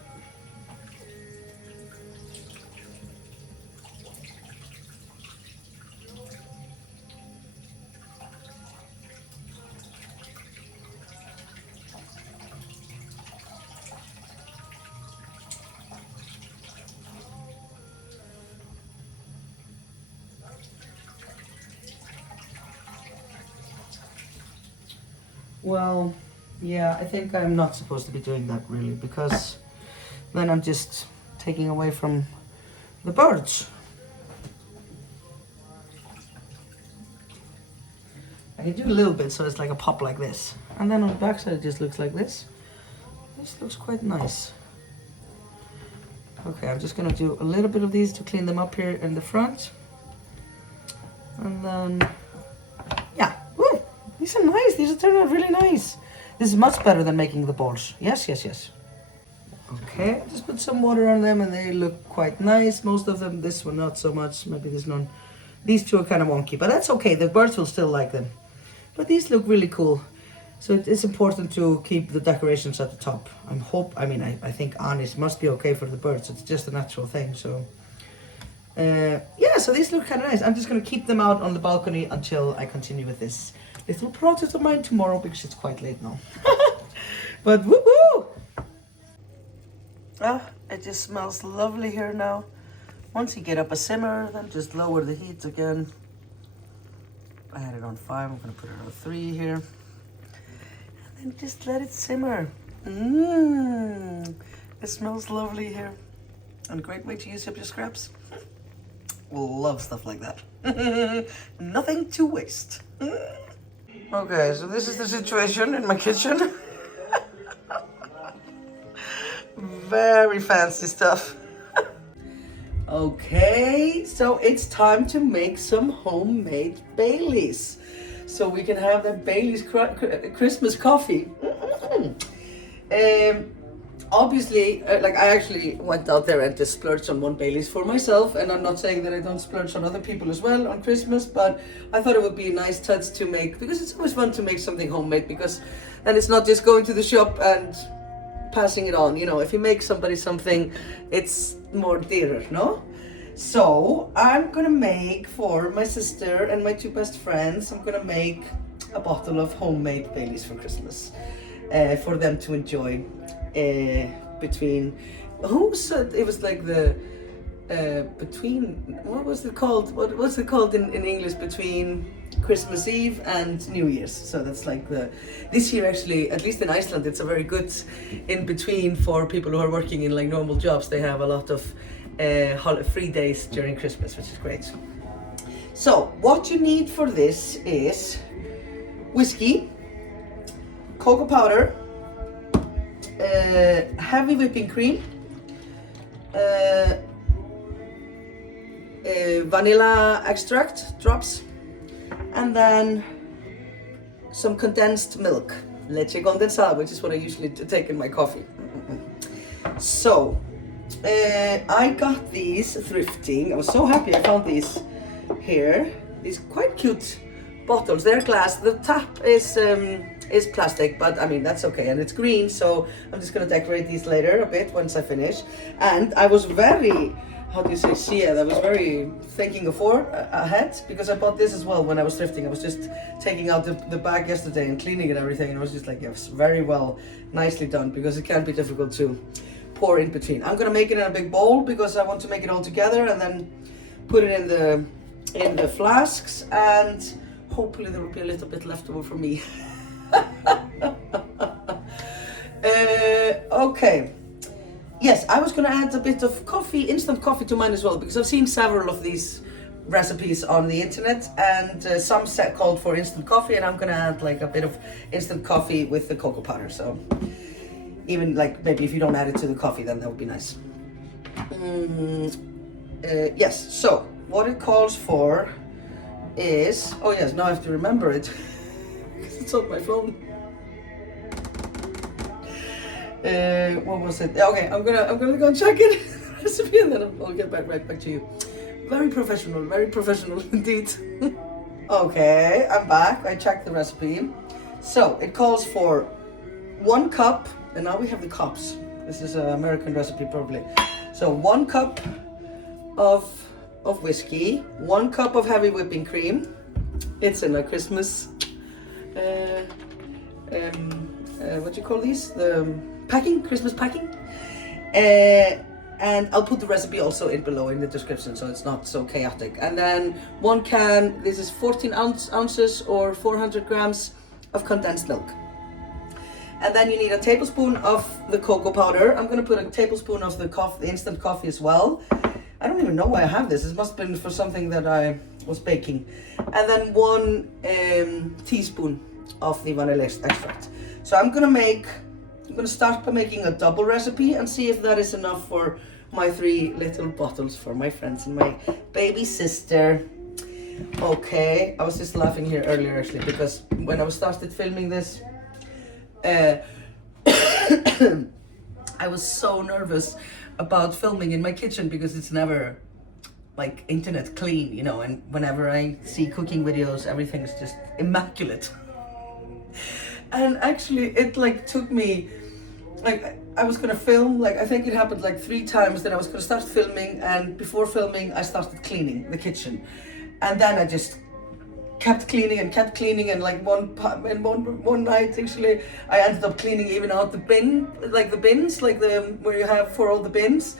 Well, yeah, I think I'm not supposed to be doing that really, because then I'm just taking away from the birds. I can do a little bit so it's like a pop like this. And then on the back side it just looks like this. This looks quite nice. Okay, I'm just gonna do a little bit of these to clean them up here in the front. And then, yeah, woo, these are nice. These are turning out really nice. This is much better than making the balls. Yes, yes, yes. Okay, just put some water on them and they look quite nice. Most of them, this one not so much, maybe this one. These two are kind of wonky, but that's okay. The birds will still like them. But these look really cool. So it's important to keep the decorations at the top. I think honest must be okay for the birds. It's just a natural thing. So yeah, so these look kind of nice. I'm just gonna keep them out on the balcony until I continue with this little project of mine tomorrow, because it's quite late now. But woohoo! Ah, it just smells lovely here now. Once you get up a simmer, then just lower the heat again. I had it on 5, I'm gonna put it on 3 here. And then just let it simmer. It smells lovely here. And a great way to use up your scraps. Love stuff like that. Nothing to waste. Okay, so this is the situation in my kitchen. Very fancy stuff. Okay, so it's time to make some homemade Baileys. So we can have that Baileys Christmas coffee. Obviously, like I actually went out there and just splurged on one Baileys for myself, and I'm not saying that I don't splurge on other people as well on Christmas, but I thought it would be a nice touch to make, because it's always fun to make something homemade, because then it's not just going to the shop and passing it on. You know, if you make somebody something, it's more dearer, no? So I'm gonna make for my sister and my 2 best friends, I'm gonna make a bottle of homemade Baileys for Christmas for them to enjoy between, who said it was like the between, what was it called? What's it called in English between Christmas Eve and New Year's? So that's like this year actually, at least in Iceland, it's a very good in between for people who are working in like normal jobs. They have a lot of free days during Christmas, which is great. So what you need for this is whiskey, cocoa powder, heavy whipping cream, vanilla extract drops, and then some condensed milk, leche condensada, which is what I usually take in my coffee. So I got these thrifting. I was so happy I found these here. These quite cute bottles. They're glass. The tap is plastic, but I mean that's okay, and it's green, so I'm just gonna decorate these later a bit once I finish. And I was very, how do you say, I was very thinking ahead, because I bought this as well when I was thrifting. I was just taking out the bag yesterday and cleaning it and everything, and I was just like, yes, very well, nicely done, because it can be difficult to pour in between. I'm gonna make it in a big bowl because I want to make it all together and then put it in the flasks, and hopefully there will be a little bit left over for me. Okay. Yes, I was gonna add a bit of coffee, instant coffee to mine as well, because I've seen several of these recipes on the internet, and some set called for instant coffee, and I'm gonna add like a bit of instant coffee with the cocoa powder. So even like maybe if you don't add it to the coffee, then that would be nice. Yes, so what it calls for is, oh yes, now I have to remember it because it's on my phone. What was it? Okay, I'm gonna go check it recipe, and then I'll get right back to you. Very professional indeed. Okay, I'm back. I checked the recipe. So it calls for 1 cup, and now we have the cups. This is an American recipe probably. So 1 cup of whiskey, 1 cup of heavy whipping cream. It's in a Christmas, what do you call these? The Christmas packing. And I'll put the recipe also below in the description, so it's not so chaotic. And then 1 can, this is 14 ounces or 400 grams of condensed milk. And then you need a tablespoon of the cocoa powder. I'm gonna put a tablespoon of the instant coffee as well. I don't even know why I have this. This must have been for something that I was baking. And then 1 teaspoon of the vanilla extract. So I'm gonna start by making a double recipe and see if that is enough for my 3 little bottles for my friends and my baby sister. Okay, I was just laughing here earlier actually, because when I started filming this, I was so nervous about filming in my kitchen because it's never like internet clean, you know, and whenever I see cooking videos, everything is just immaculate. And actually it like took me, like I was gonna film, like I think it happened like 3 times, then I was gonna start filming, and before filming I started cleaning the kitchen, and then I just kept cleaning, and like one night actually I ended up cleaning even out the bins, like where you have for all the bins.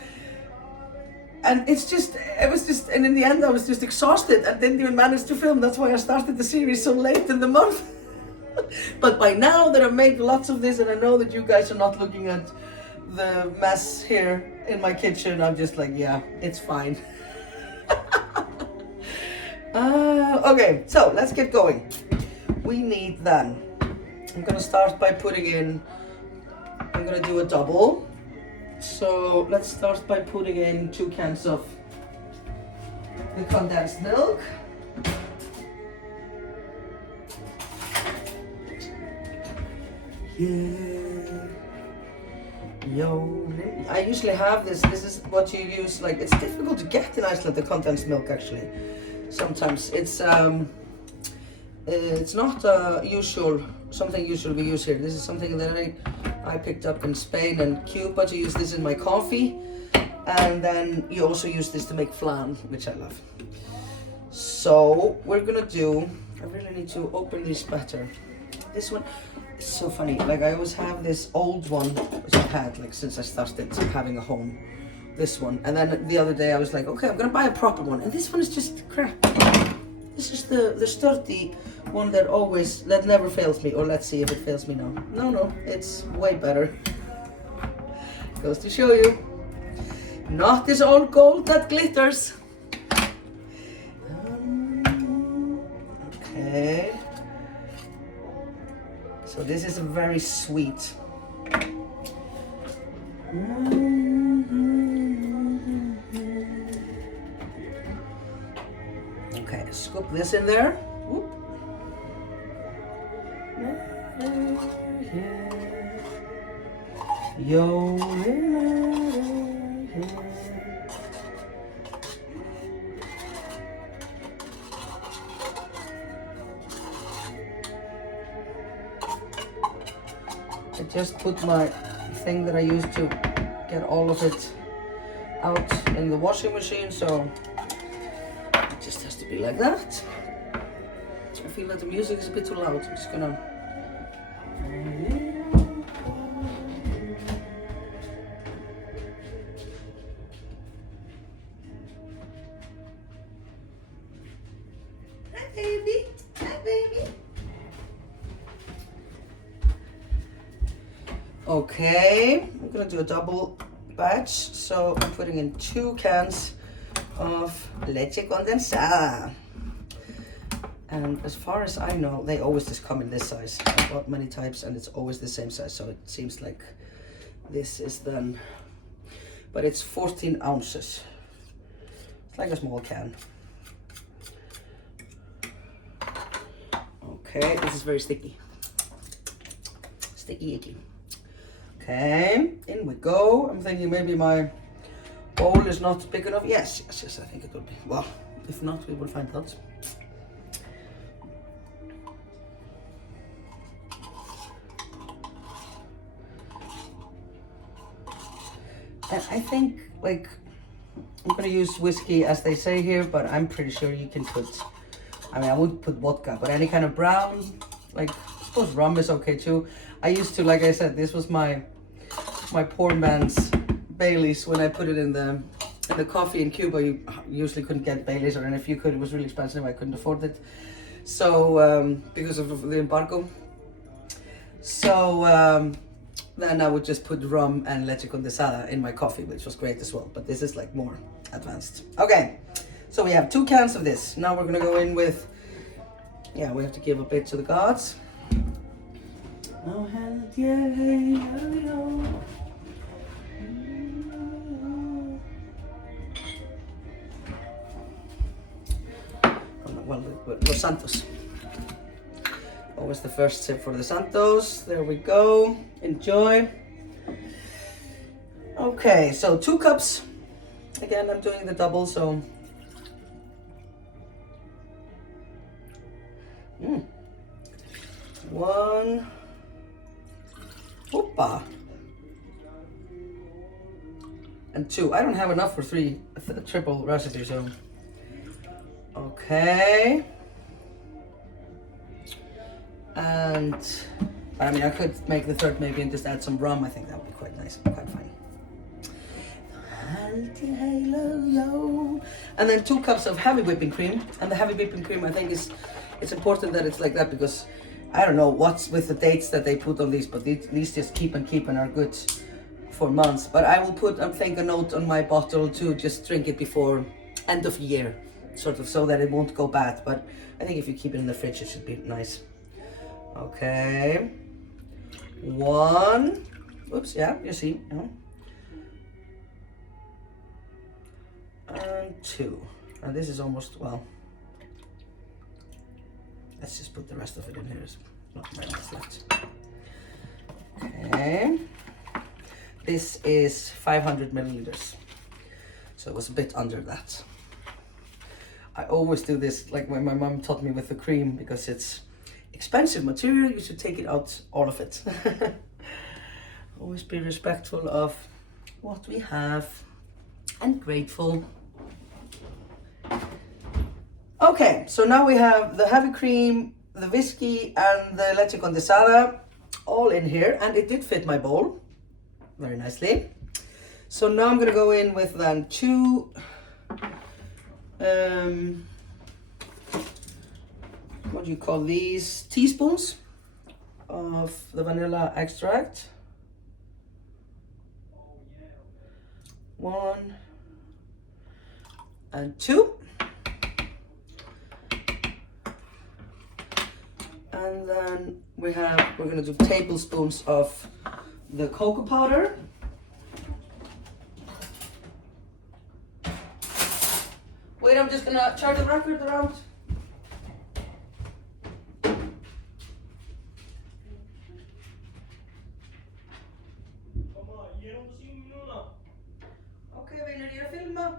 And and in the end I was just exhausted and didn't even manage to film. That's why I started the series so late in the month. But by now that I've made lots of this and I know that you guys are not looking at the mess here in my kitchen, I'm just like, yeah, it's fine. Okay, so let's get going. We need then, I'm gonna start by I'm gonna do a double. So let's start by putting in 2 cans of the condensed milk. Yeah. Yo. I usually have this. This is what you use. Like, it's difficult to get in Iceland, the condensed milk actually. Sometimes it's not something usually we use here. This is something that I picked up in Spain and Cuba to use this in my coffee, and then you also use this to make flan, which I love. So we're gonna do, I really need to open this better. This one is so funny, like I always have this old one, which I've had like since I started having a home this one. And then the other day I was like, okay, I'm gonna buy a proper one. And this one is just crap. This is the sturdy one that never fails me. Or let's see if it fails me now. No, it's way better. Goes to show you. Not this all gold that glitters. Okay. So this is a very sweet. Okay, scoop this in there. Whoop. Yo. I just put my thing that I used to get all of it out in the washing machine, so it just has to be like that. I feel that the music is a bit too loud. I'm just gonna... Hi baby, hi baby. Okay, I'm gonna do a double batch, so I'm putting in 2 cans of leche condensada. And as far as I know, they always just come in this size. I bought many types and it's always the same size, so it seems like this is then, but it's 14 ounces. It's like a small can. Okay, this is very sticky. Sticky icky. Okay, in we go. I'm thinking maybe my bowl is not big enough. Yes, I think it will be. Well, if not, we will find out. And I think, like, I'm gonna use whiskey as they say here, but I'm pretty sure you can put, I mean, I wouldn't put vodka, but any kind of brown, like, I suppose rum is okay too. I used to, like I said, this was my poor man's Baileys. When I put it in the coffee in Cuba, you usually couldn't get Baileys, or if you could, it was really expensive. I couldn't afford it, so because of the embargo. So then I would just put rum and leche condensada in my coffee, which was great as well. But this is like more advanced. Okay, so we have 2 cans of this. Now we're gonna go in with, yeah, we have to give a bit to the gods. Oh, well, Los Santos. Always the first sip for the Santos. There we go. Enjoy. Okay, so 2 cups. Again, I'm doing the double, so. 1. Hoppa. And 2. I don't have enough for 3 triple recipe, so. Okay. And I mean, I could make the 3rd maybe and just add some rum. I think that would be quite nice, quite fine. And then 2 cups of heavy whipping cream. And the heavy whipping cream, I think it's important that it's like that, because I don't know what's with the dates that they put on these, but these just keep and are good for months. But I will put, I think, a note on my bottle to just drink it before end of year, sort of, so that it won't go bad. But I think if you keep it in the fridge, it should be nice. Okay, 1, oops, yeah, you see, and 2, and this is almost, well, let's just put the rest of it in here, it's not very much left. Okay, this is 500 milliliters, so it was a bit under that. I always do this, like when my mom taught me with the cream, because it's expensive material, you should take it out, all of it. Always be respectful of what we have and grateful. Okay, so now we have the heavy cream, the whiskey and the leche condensada all in here, and it did fit my bowl very nicely. So now I'm gonna go in with then 2 what do you call these, teaspoons of the vanilla extract. 1 and 2. And then we're gonna do tablespoons of the cocoa powder. Wait, I'm just gonna turn the record around. Okej, vill ni filma?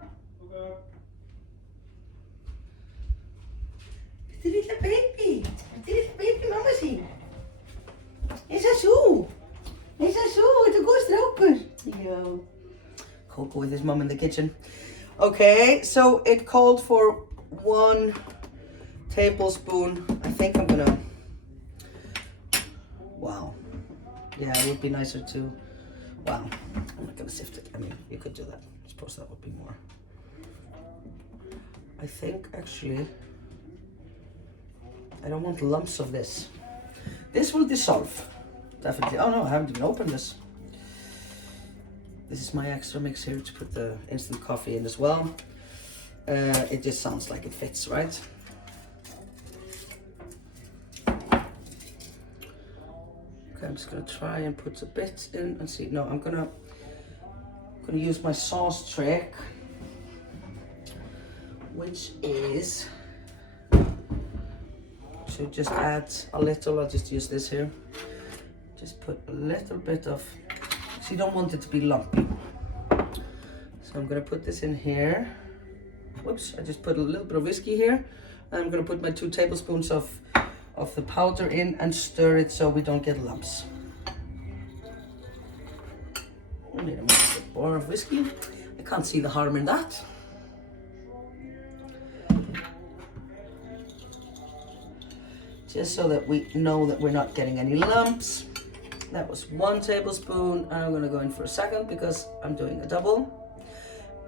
Det lilla baby. Det lilla baby mamma sin. Is dat zo? Is dat zo? Het goes stroper. Yo. Coco with his mom in the kitchen. Okay, so it called for 1 tablespoon. I think I'm gonna, wow. Yeah, it would be nicer to, wow. I'm not gonna sift it. I mean, you could do that. I suppose that would be more. I think actually, I don't want lumps of this. This will dissolve, definitely. Oh no, I haven't even opened this. This is my extra mix here to put the instant coffee in as well. It just sounds like it fits, right? Okay, I'm just gonna try and put a bit in and see. No, I'm gonna use my sauce trick, which is to just add a little. I'll just use this here. Just put a little bit of. So you don't want it to be lumpy. So I'm gonna put this in here. Whoops, I just put a little bit of whiskey here. And I'm gonna put my 2 tablespoons of the powder in and stir it so we don't get lumps. I need a bit more of whiskey. I can't see the harm in that. Just so that we know that we're not getting any lumps. That was 1 tablespoon. I'm gonna go in for a second because I'm doing a double.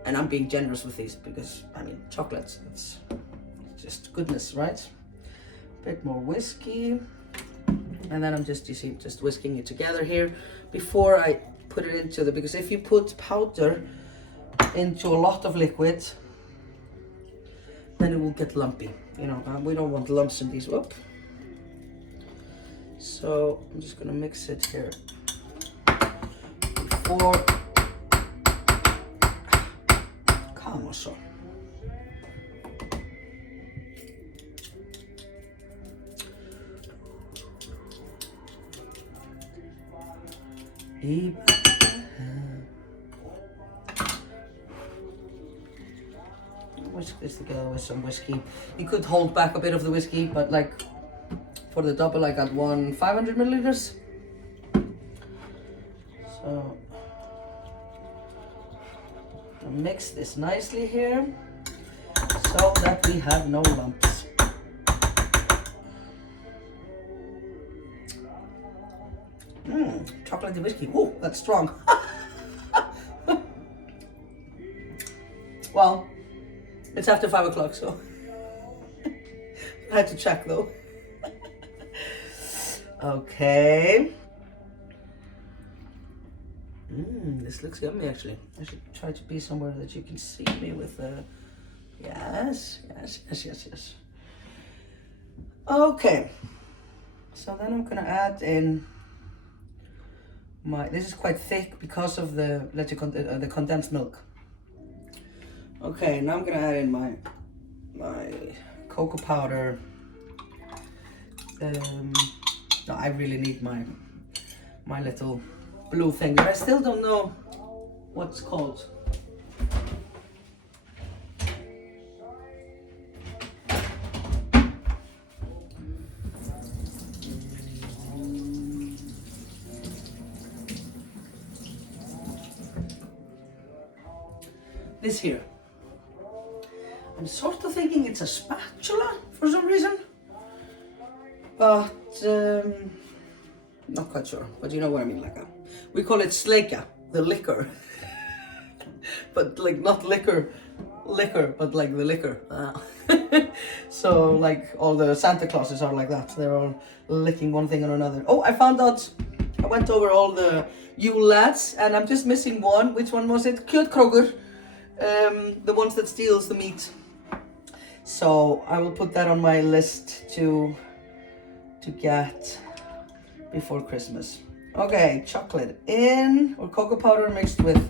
And I'm being generous with these because, I mean, chocolates, it's just goodness, right? A bit more whiskey. And then I'm just, you see, just whisking it together here before I put it into the, because if you put powder into a lot of liquid, then it will get lumpy. You know, we don't want lumps in these. Whoop. So I'm just gonna mix it here before. Come on, so. Whisk this together with some whiskey. You could hold back a bit of the whiskey, but like for the double, I got 500 milliliters. So I'll mix this nicely here so that we have no lumps. Chocolatey whiskey. Oh, that's strong. Well, it's after 5 o'clock, so I had to check though. Okay. This looks yummy actually. I should try to be somewhere that you can see me with yes. Okay. So then I'm gonna add in this is quite thick because of the condensed milk. Okay, now I'm gonna add in my cocoa powder. No, I really need my little blue thing that I still don't know what's called. This here. I'm sort of thinking it's a spatula for some reason, but not quite sure. But you know what I mean, like we call it sleika, the liquor. but like not liquor, but like the liquor. So like all the Santa Clauses are like that. They're all licking one thing or another. Oh, I found out. I went over all the Yule lads, and I'm just missing one. Which one was it? Kjötkrókur. The ones that steals the meat. So I will put that on my list to get before Christmas. Okay, chocolate in, or cocoa powder mixed with,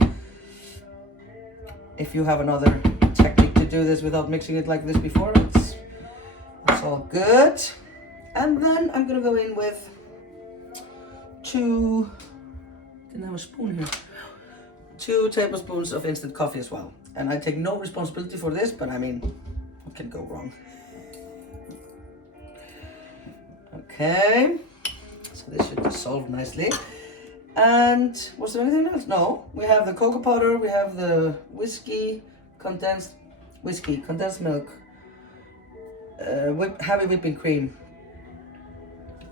if you have another technique to do this without mixing it like this before, it's all good. And then I'm gonna go in with didn't have a spoon here, 2 tablespoons of instant coffee as well. And I take no responsibility for this, but I mean, what can go wrong? Okay, so this should dissolve nicely. And was there anything else? No, we have the cocoa powder, we have the condensed milk, heavy whipping cream.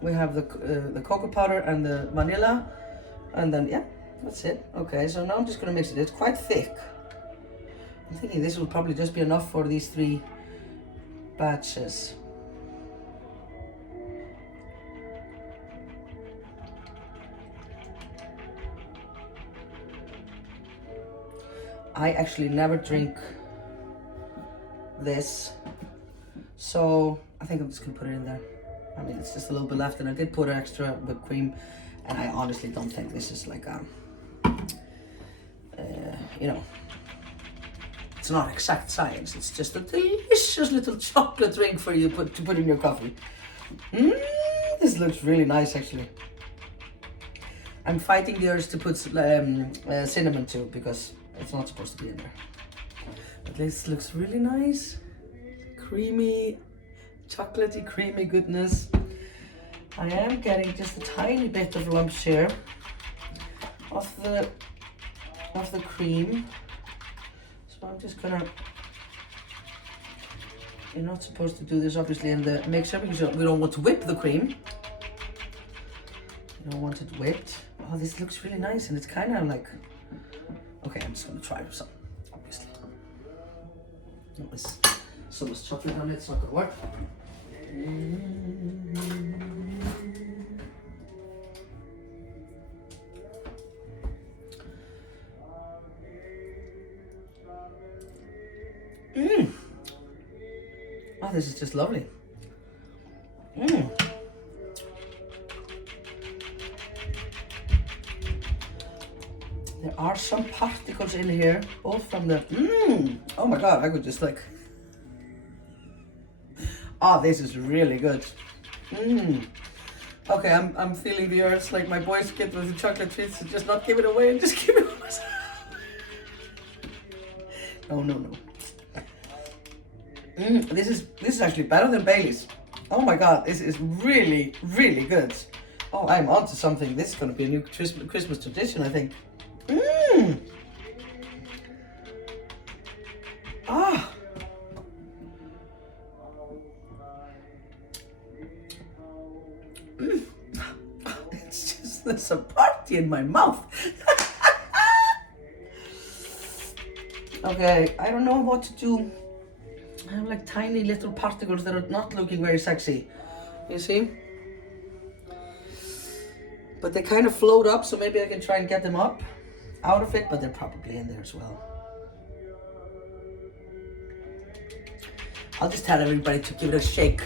We have the cocoa powder and the vanilla, and then yeah, that's it. Okay, so now I'm just gonna mix it. It's quite thick. I'm thinking this will probably just be enough for these 3 batches. I actually never drink this, so I think I'm just gonna put it in there. I mean, it's just a little bit left, and I did put extra whipped cream, and I honestly don't think this is like you know, it's not exact science. It's just a delicious little chocolate drink for you to put in your coffee. This looks really nice, actually. I'm fighting the urge to put cinnamon too, because it's not supposed to be in there. But this looks really nice. Creamy, chocolatey, creamy goodness. I am getting just a tiny bit of lumps here of the cream. So I'm just gonna, you're not supposed to do this obviously in the mixer because we don't want to whip the cream. You don't want it whipped. Oh, this looks really nice, and it's kind of like, okay, I'm just gonna try some, obviously. There's so much chocolate on it, it's not gonna work. Oh, this is just lovely. There are some particles in here, both from the, oh my God, I could just like, oh, this is really good. Okay, I'm feeling the urge like my boys get with the chocolate treats to just not give it away and just give it to myself. No. This is actually better than Bailey's. Oh my God, this is really, really good. Oh, I'm onto something. This is gonna be a new Christmas tradition, I think. Ah. It's just, there's a party in my mouth. Okay, I don't know what to do. I have like tiny little particles that are not looking very sexy. You see? But they kind of float up, so maybe I can try and get them up out of it, but they're probably in there as well. I'll just tell everybody to give it a shake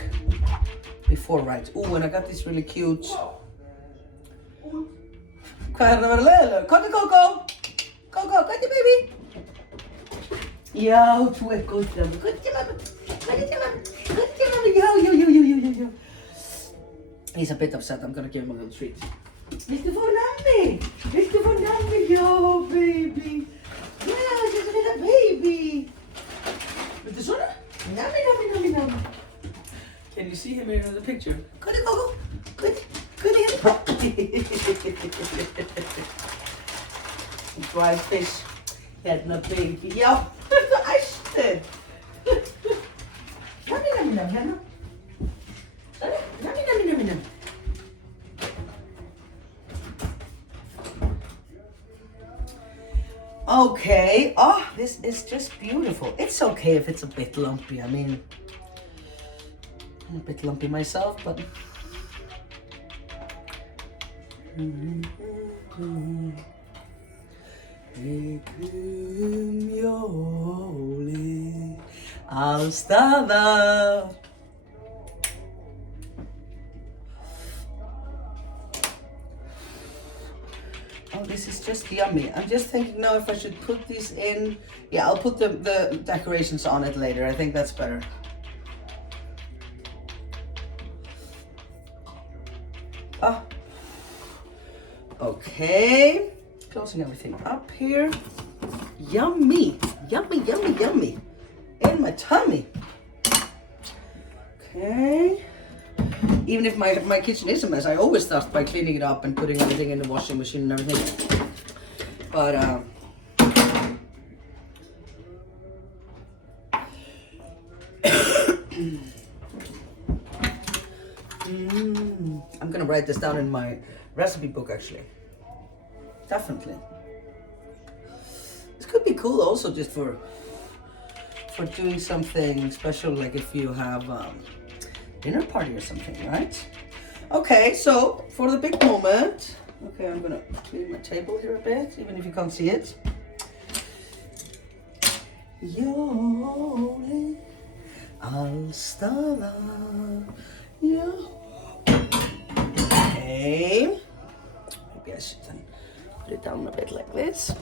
before, right? Oh, and I got this really cute. Hvað það vera leiðilega? Kókó! Kókó, baby! Já, þú góð mamma. Mamma. Yo. He's a bit upset. I'm gonna give him a little treat. Viltu fá nammi? Yo, baby. Yeah, just a little baby. Viltu svona? Nammi. Can you see him here in the picture? Kókó. Dried fish. Hérna, baby. Já. Æstir! Nammi, hérna. Nammi. Okay, oh, this is just beautiful. It's okay if it's a bit lumpy. I mean, I'm a bit lumpy myself, but... Oh, this is just yummy. I'm just thinking now if I should put these in. Yeah, I'll put the decorations on it later. I think that's better. Ah. Okay. Closing everything up here. Yummy. Yummy, yummy, yummy. In my tummy. Okay. Even if my kitchen is a mess, I always start by cleaning it up and putting everything in the washing machine and everything. But I'm gonna write this down in my recipe book actually. Definitely. This could be cool also just for doing something special, like if you have dinner party or something, right? Okay, so for the big moment, okay, I'm gonna clean my table here a bit, even if you can't see it. Yule, alstala, okay. Maybe I should then put it down a bit like this.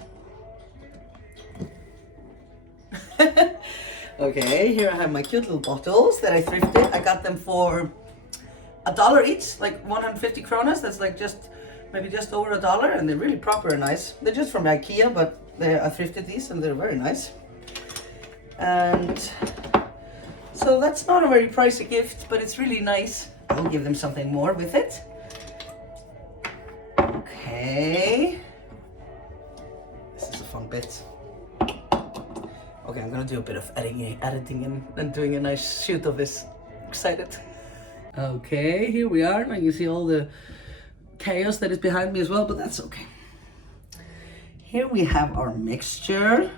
Okay, here I have my cute little bottles that I thrifted. I got them for $1 each, like 150 kronas. That's like maybe just over $1, and they're really proper and nice. They're just from IKEA, but I thrifted these and they're very nice. And so that's not a very pricey gift, but it's really nice. I'll give them something more with it. Okay. This is a fun bit. Okay, I'm gonna do a bit of editing and doing a nice shoot of this. Excited. Okay, here we are. Now you see all the chaos that is behind me as well, but that's okay. Here we have our mixture.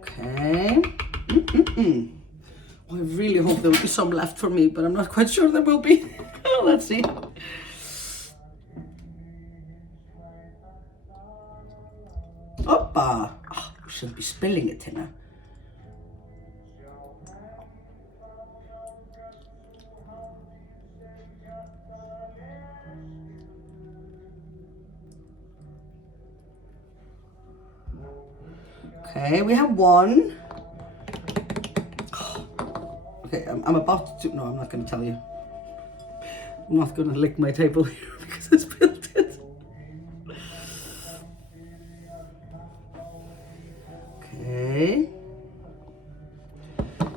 Okay. Oh, I really hope there will be some left for me, but I'm not quite sure there will be. Let's see. Oppa! Oh, you shouldn't be spilling it, Tinna. Okay, we have one. Okay, I'm about to. No, I'm not going to tell you. I'm not going to lick my table here because I spilled it. Okay.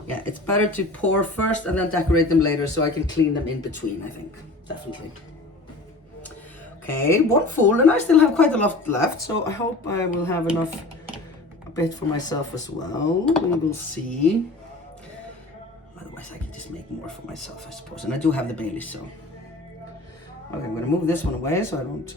Yeah, it's better to pour first and then decorate them later so I can clean them in between, I think. Definitely. Okay, one full, and I still have quite a lot left, so I hope I will have enough, a bit for myself as well. We will see. Otherwise I can just make more for myself, I suppose. And I do have the Bailey, so. Okay, I'm gonna move this one away so I don't.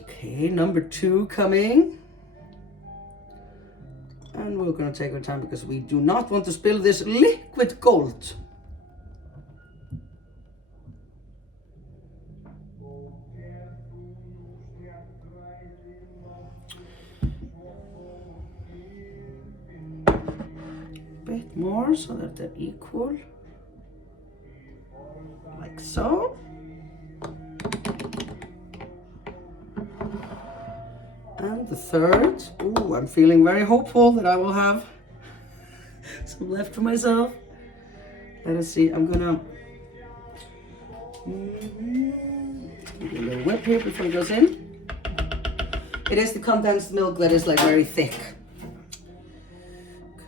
Okay, number 2 coming. And we're gonna take our time because we do not want to spill this liquid gold. Bit more so that they're equal, like so. And the third. Ooh, I'm feeling very hopeful that I will have some left for myself. Let us see. I'm gonna give it a little whip here before it goes in. It is the condensed milk that is like very thick.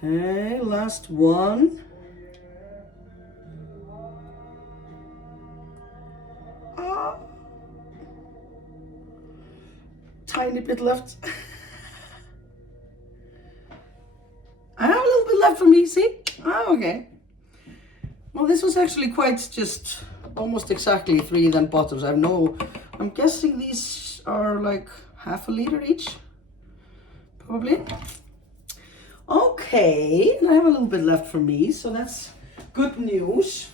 Okay, last one. Tiny bit left. left for me, see? Oh, okay. Well, this was actually quite just almost exactly 3 then bottoms. I'm guessing these are like half a liter each, probably. Okay, and I have a little bit left for me, so that's good news.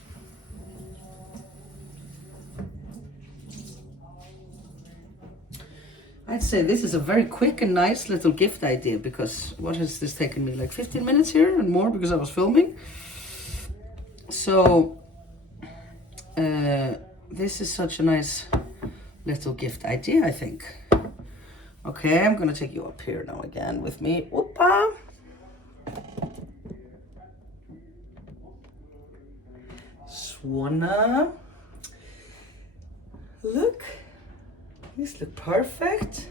I'd say this is a very quick and nice little gift idea, because what has this taken me, like 15 minutes here and more because I was filming. So this is such a nice little gift idea, I think. Okay, I'm gonna take you up here now again with me. Whoopa! Swanna. Look. These look perfect.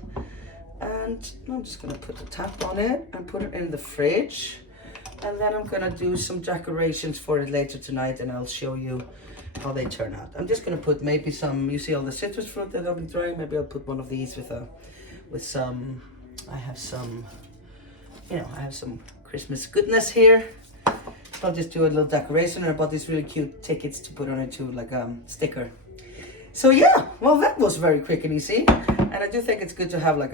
And I'm just gonna put a tap on it and put it in the fridge. And then I'm gonna do some decorations for it later tonight, and I'll show you how they turn out. I'm just gonna put maybe some, you see all the citrus fruit that I'll be drying, maybe I'll put one of these with some, I have some Christmas goodness here. So I'll just do a little decoration, and I bought these really cute tickets to put on it too, like a sticker. So yeah, well, that was very quick and easy. And I do think it's good to have a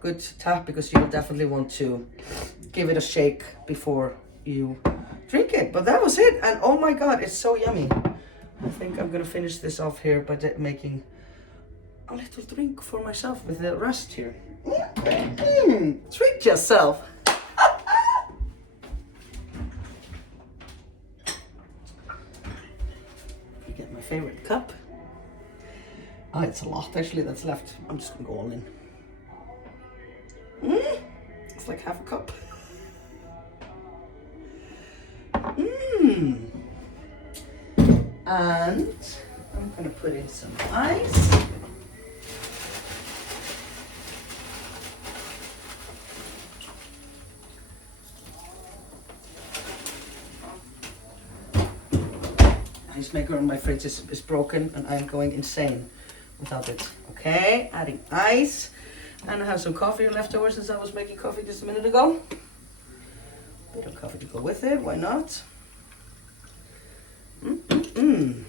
good tap, because you will definitely want to give it a shake before you drink it. But that was it, and oh my god, it's so yummy. I think I'm gonna finish this off here by making a little drink for myself with the rest here. Treat yourself. You get my favorite cup. Oh, it's a lot actually that's left. I'm just gonna go all in. It's like half a cup. And I'm gonna put in some ice. Ice maker on my fridge is broken, and I'm going insane without it. Okay, adding ice. And I have some coffee left over since I was making coffee just a minute ago. Bit of coffee to go with it, why not? Nom,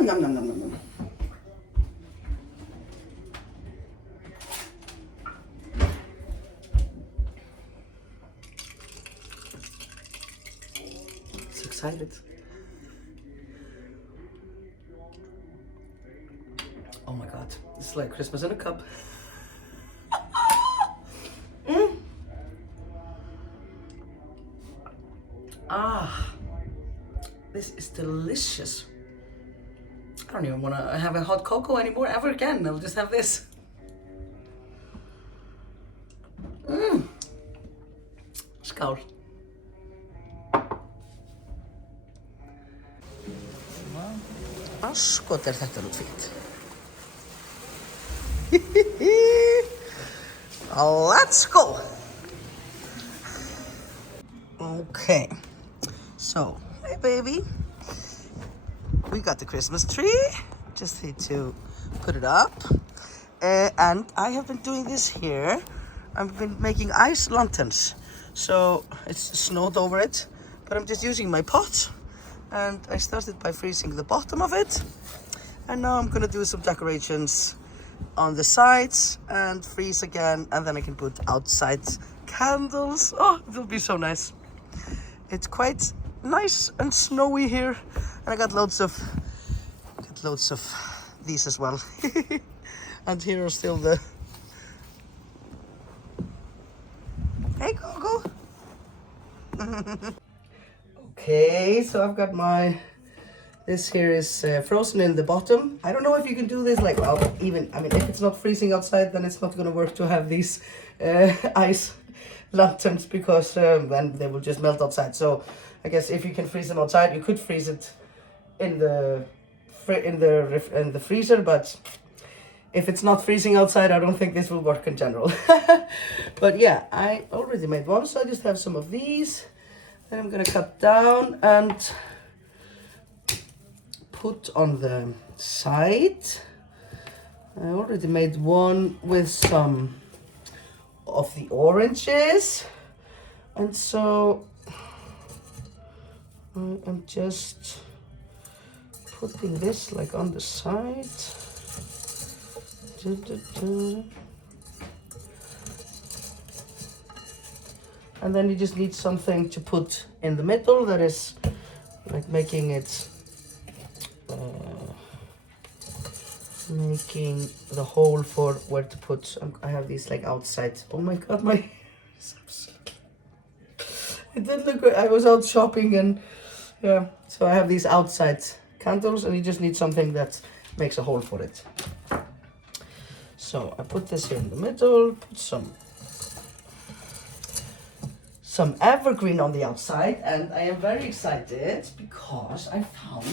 nom, nom, nom, nom. So excited. Oh my god, it's like Christmas in a cup. This is delicious. I don't even want to have a hot cocoa anymore ever again. I'll just have this. Skål. Skot þetta út fínt. Let's go. Okay. So, hey baby. We got the Christmas tree. Just need to put it up. And I have been doing this here. I've been making ice lanterns. So it's snowed over it, but I'm just using my pot. And I started by freezing the bottom of it. And now I'm gonna do some decorations on the sides and freeze again. And then I can put outside candles. Oh, it'll be so nice. It's quite nice and snowy here. And I got loads of these as well. And here are still the... Hey, go. Okay, so I've got this here is frozen in the bottom. I don't know if you can do this like, well, even, I mean, if it's not freezing outside, then it's not gonna work to have these ice lanterns, because then they will just melt outside. So I guess if you can freeze them outside, you could freeze it in the freezer, but if it's not freezing outside, I don't think this will work in general. But yeah, I already made one, so I just have some of these. Then I'm gonna cut down and put on the side. I already made one with some of the oranges. And so I'm just putting this like on the side. And then you just need something to put in the middle that is like making it, making the hole for where to put. I have these like outside. Oh my god, my hair is so silky. It did look good. I was out shopping and yeah, so I have these outside candles and you just need something that makes a hole for it. So I put this here in the middle, put some evergreen on the outside, and I am very excited because I found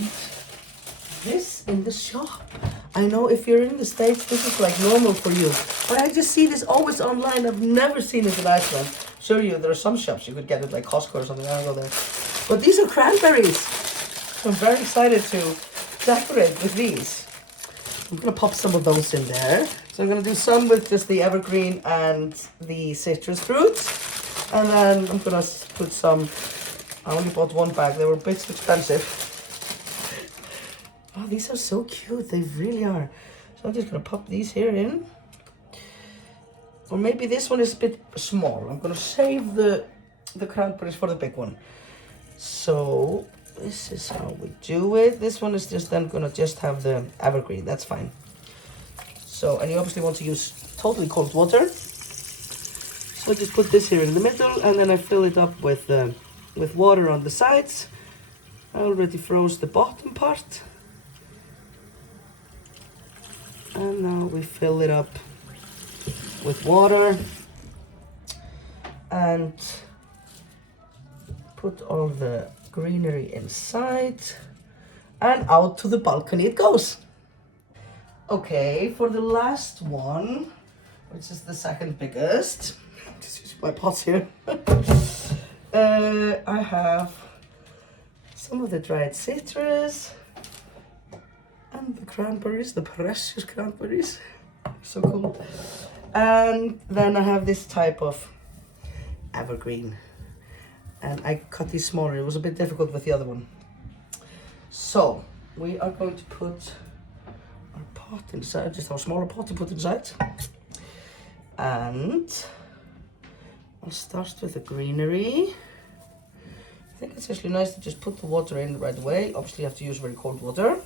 this in the shop. I know if you're in the States, this is like normal for you, but I just see this always online. I've never seen it in Iceland. Sure, there are some shops you could get it like Costco or something. I don't go there. But these are cranberries. So I'm very excited to decorate with these. I'm gonna pop some of those in there. So I'm gonna do some with just the evergreen and the citrus fruits. And then I'm gonna put some, I only bought one bag, they were a bit expensive. Oh, these are so cute, they really are. So I'm just gonna pop these here in. Or maybe this one is a bit small. I'm gonna save the cranberries for the big one. So this is how we do it. This one is just then gonna just have the evergreen, that's fine. So, and you obviously want to use totally cold water. So I just put this here in the middle and then I fill it up with water on the sides. I already froze the bottom part. And now we fill it up with water and put all the greenery inside and out to the balcony it goes. Okay, for the last one, which is the second biggest, just use my pots here. I have some of the dried citrus and the cranberries, the precious cranberries. So cool. And then I have this type of evergreen. And I cut these smaller. It was a bit difficult with the other one. So we are going to put our pot inside, just our smaller pot to put inside. And I'll start with the greenery. I think it's actually nice to just put the water in right away. Obviously you have to use very cold water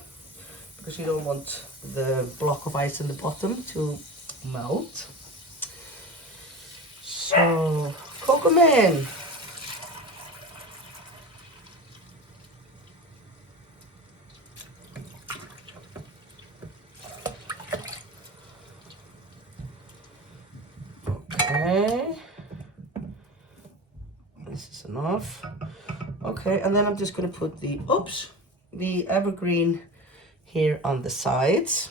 because you don't want the block of ice in the bottom to melt. So, cook them in. Okay. This is enough. Okay, and then I'm just gonna put the evergreen here on the sides.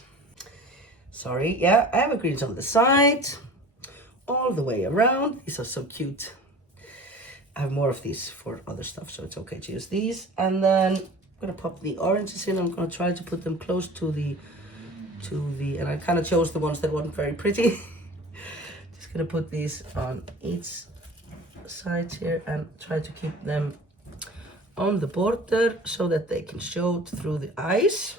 Sorry, yeah, evergreens on the side, all the way around. These are so cute. I have more of these for other stuff, so it's okay to use these. And then I'm gonna pop the oranges in. I'm gonna try to put them close to the, and I kind of chose the ones that weren't very pretty. Just gonna put these on each side here and try to keep them on the border so that they can show through the ice.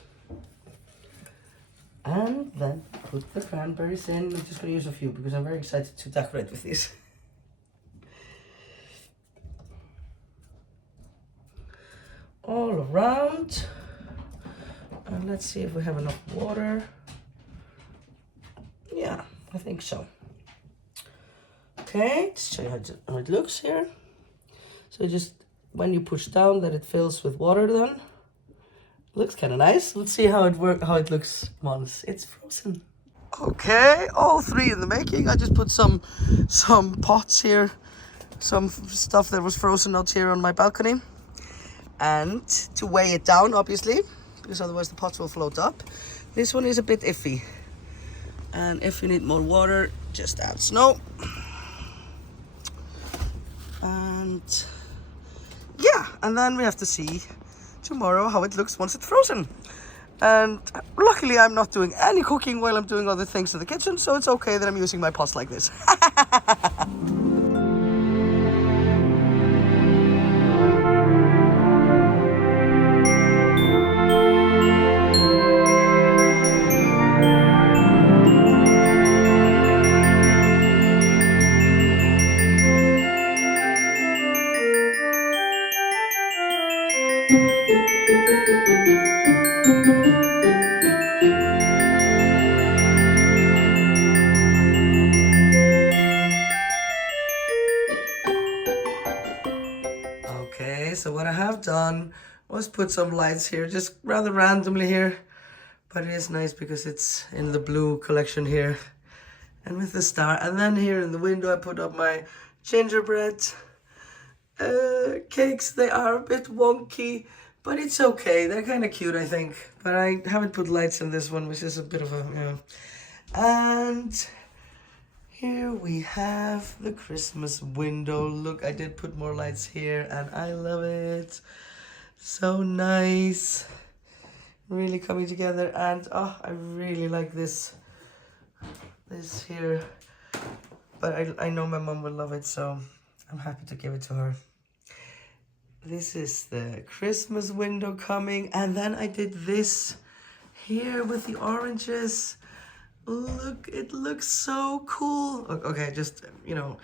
And then put the cranberries in. I'm just gonna use a few because I'm very excited to decorate with these. All around. And let's see if we have enough water. Yeah, I think so. Okay, to show you how it looks here. So just when you push down that it fills with water then. Looks kind of nice. Let's see how it looks once it's frozen. Okay, all three in the making. I just put some pots here, some stuff that was frozen out here on my balcony. And to weigh it down, obviously, because otherwise the pots will float up. This one is a bit iffy. And if you need more water, just add snow. And yeah, and then we have to see tomorrow how it looks once it's frozen. And luckily I'm not doing any cooking while I'm doing other things in the kitchen, so it's okay that I'm using my pots like this. so what I have done was put some lights here, just rather randomly here. But it is nice because it's in the blue collection here. And with the star. And then here in the window I put up my gingerbread cakes. They are a bit wonky, but it's okay. They're kind of cute, I think. But I haven't put lights in this one, which is a bit of a, you know. And here we have the Christmas window. Look, I did put more lights here and I love it. So nice. Really coming together. And oh, I really like this here. But I know my mom will love it, so I'm happy to give it to her. This is the Christmas window coming. And then I did this here with the oranges. Look, it looks so cool. Okay, just, you know,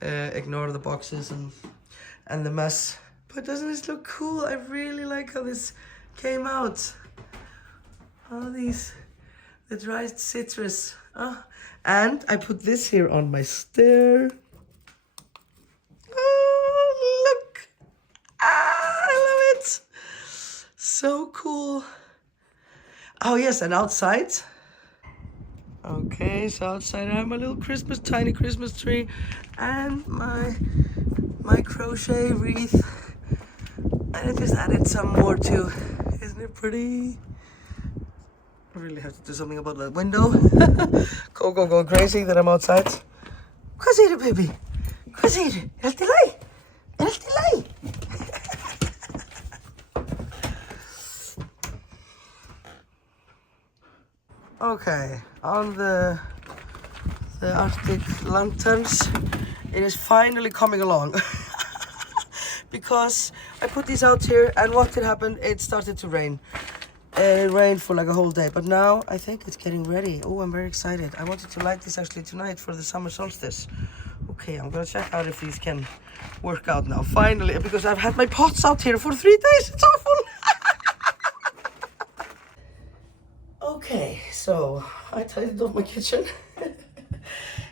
ignore the boxes and the mess. But doesn't this look cool? I really like how this came out. All these, the dried citrus. Oh, and I put this here on my stair. Oh, look. Ah, I love it. So cool. Oh, yes, and outside. Okay, so outside I have my little tiny Christmas tree and my crochet wreath. And I just added some more too. Isn't it pretty? I really have to do something about that window. Go crazy that I'm outside. Hvað segirðu, baby? Hvað segirðu? Er allt í lagi? Er allt í lagi? Okay, on the artic lanterns, it is finally coming along. Because I put these out here and what did happen? It started to rain. It rained for like a whole day, but now I think it's getting ready. Oh, I'm very excited. I wanted to light this actually tonight for the summer solstice. Okay, I'm gonna check out if these can work out now. Finally, because I've had my pots out here for 3 days. It's awful. Okay, so I tidied up my kitchen.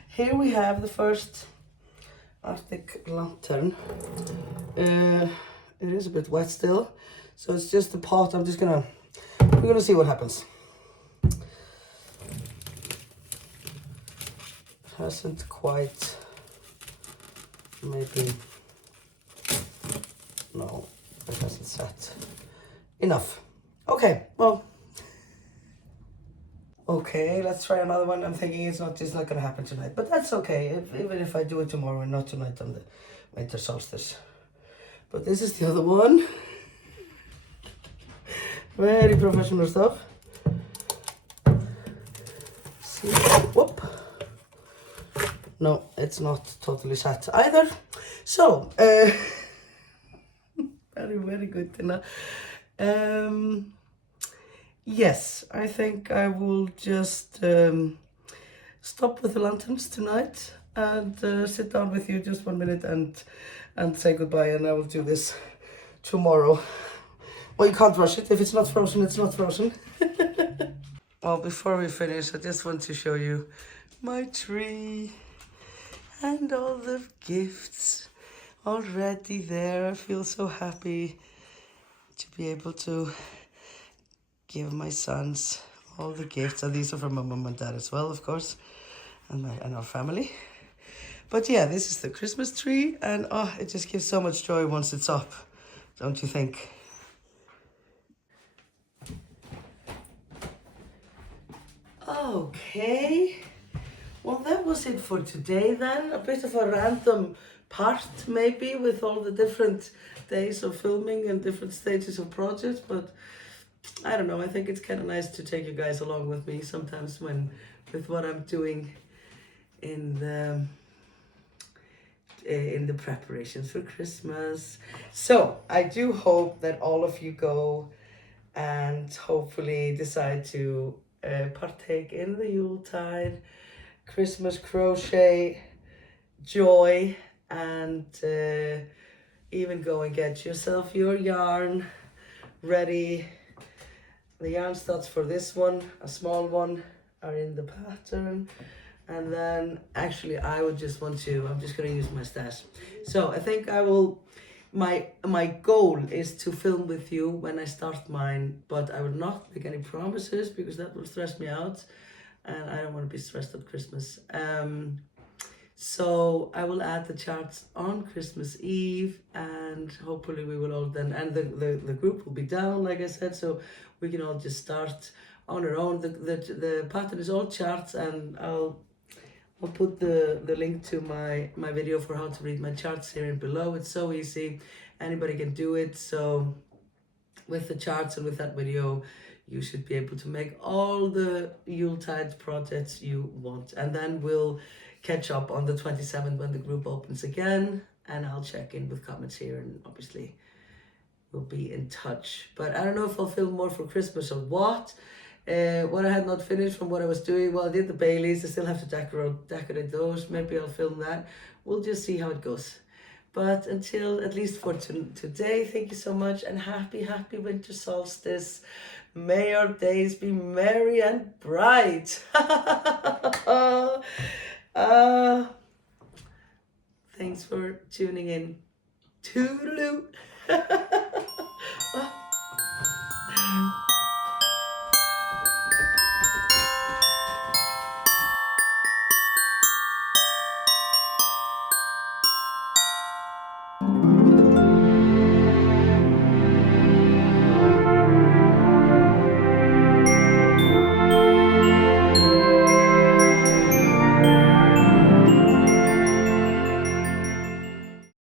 Here we have the first artic lantern. It is a bit wet still, so it's just the pot. We're gonna see what happens. It hasn't quite, maybe, no, it hasn't set enough. Okay, well. Okay, let's try another one. I'm thinking it's not gonna happen tonight, but that's okay. Even if I do it tomorrow and not tonight on the winter solstice. But this is the other one. Very professional stuff. See, whoop. No, it's not totally set either. So, very good, Tinna. Yes, I think I will just stop with the lanterns tonight and sit down with you just 1 minute and say goodbye, and I will do this tomorrow. Well, you can't rush it. If it's not frozen, it's not frozen. Well, before we finish, I just want to show you my tree and all the gifts already there. I feel so happy to be able to give my sons all the gifts, and these are from my mom and dad as well, of course, and our family. But yeah, this is the Christmas tree, and oh, it just gives so much joy once it's up, don't you think? Okay, well that was it for today then. A bit of a random part maybe with all the different days of filming and different stages of projects, but I don't know, I think it's kind of nice to take you guys along with me sometimes with what I'm doing in the preparations for Christmas. So I do hope that all of you go and hopefully decide to partake in the Yuletide, Christmas crochet, joy, and even go and get yourself your yarn ready. The yarn starts for this one, a small one, are in the pattern. And then actually I would just want to, I'm just going to use my stash. So I think I will my goal is to film with you when I start mine, but I will not make any promises because that will stress me out, and I don't want to be stressed at Christmas. So I will add the charts on Christmas Eve, and hopefully we will all then, and the group will be down, like I said, so we can all just start on our own. The pattern is all charts, and I'll put the link to my video for how to read my charts here and below. It's so easy, anybody can do it. So with the charts and with that video, you should be able to make all the Yuletide projects you want. And then we'll catch up on the 27th when the group opens again, and I'll check in with comments here, and obviously we'll be in touch. But I don't know if I'll film more for Christmas or what. What I had not finished from what I was doing, well, I did the Baileys. I still have to decorate those. Maybe I'll film that. We'll just see how it goes. But until, at least for today, thank you so much, and happy winter solstice. May our days be merry and bright.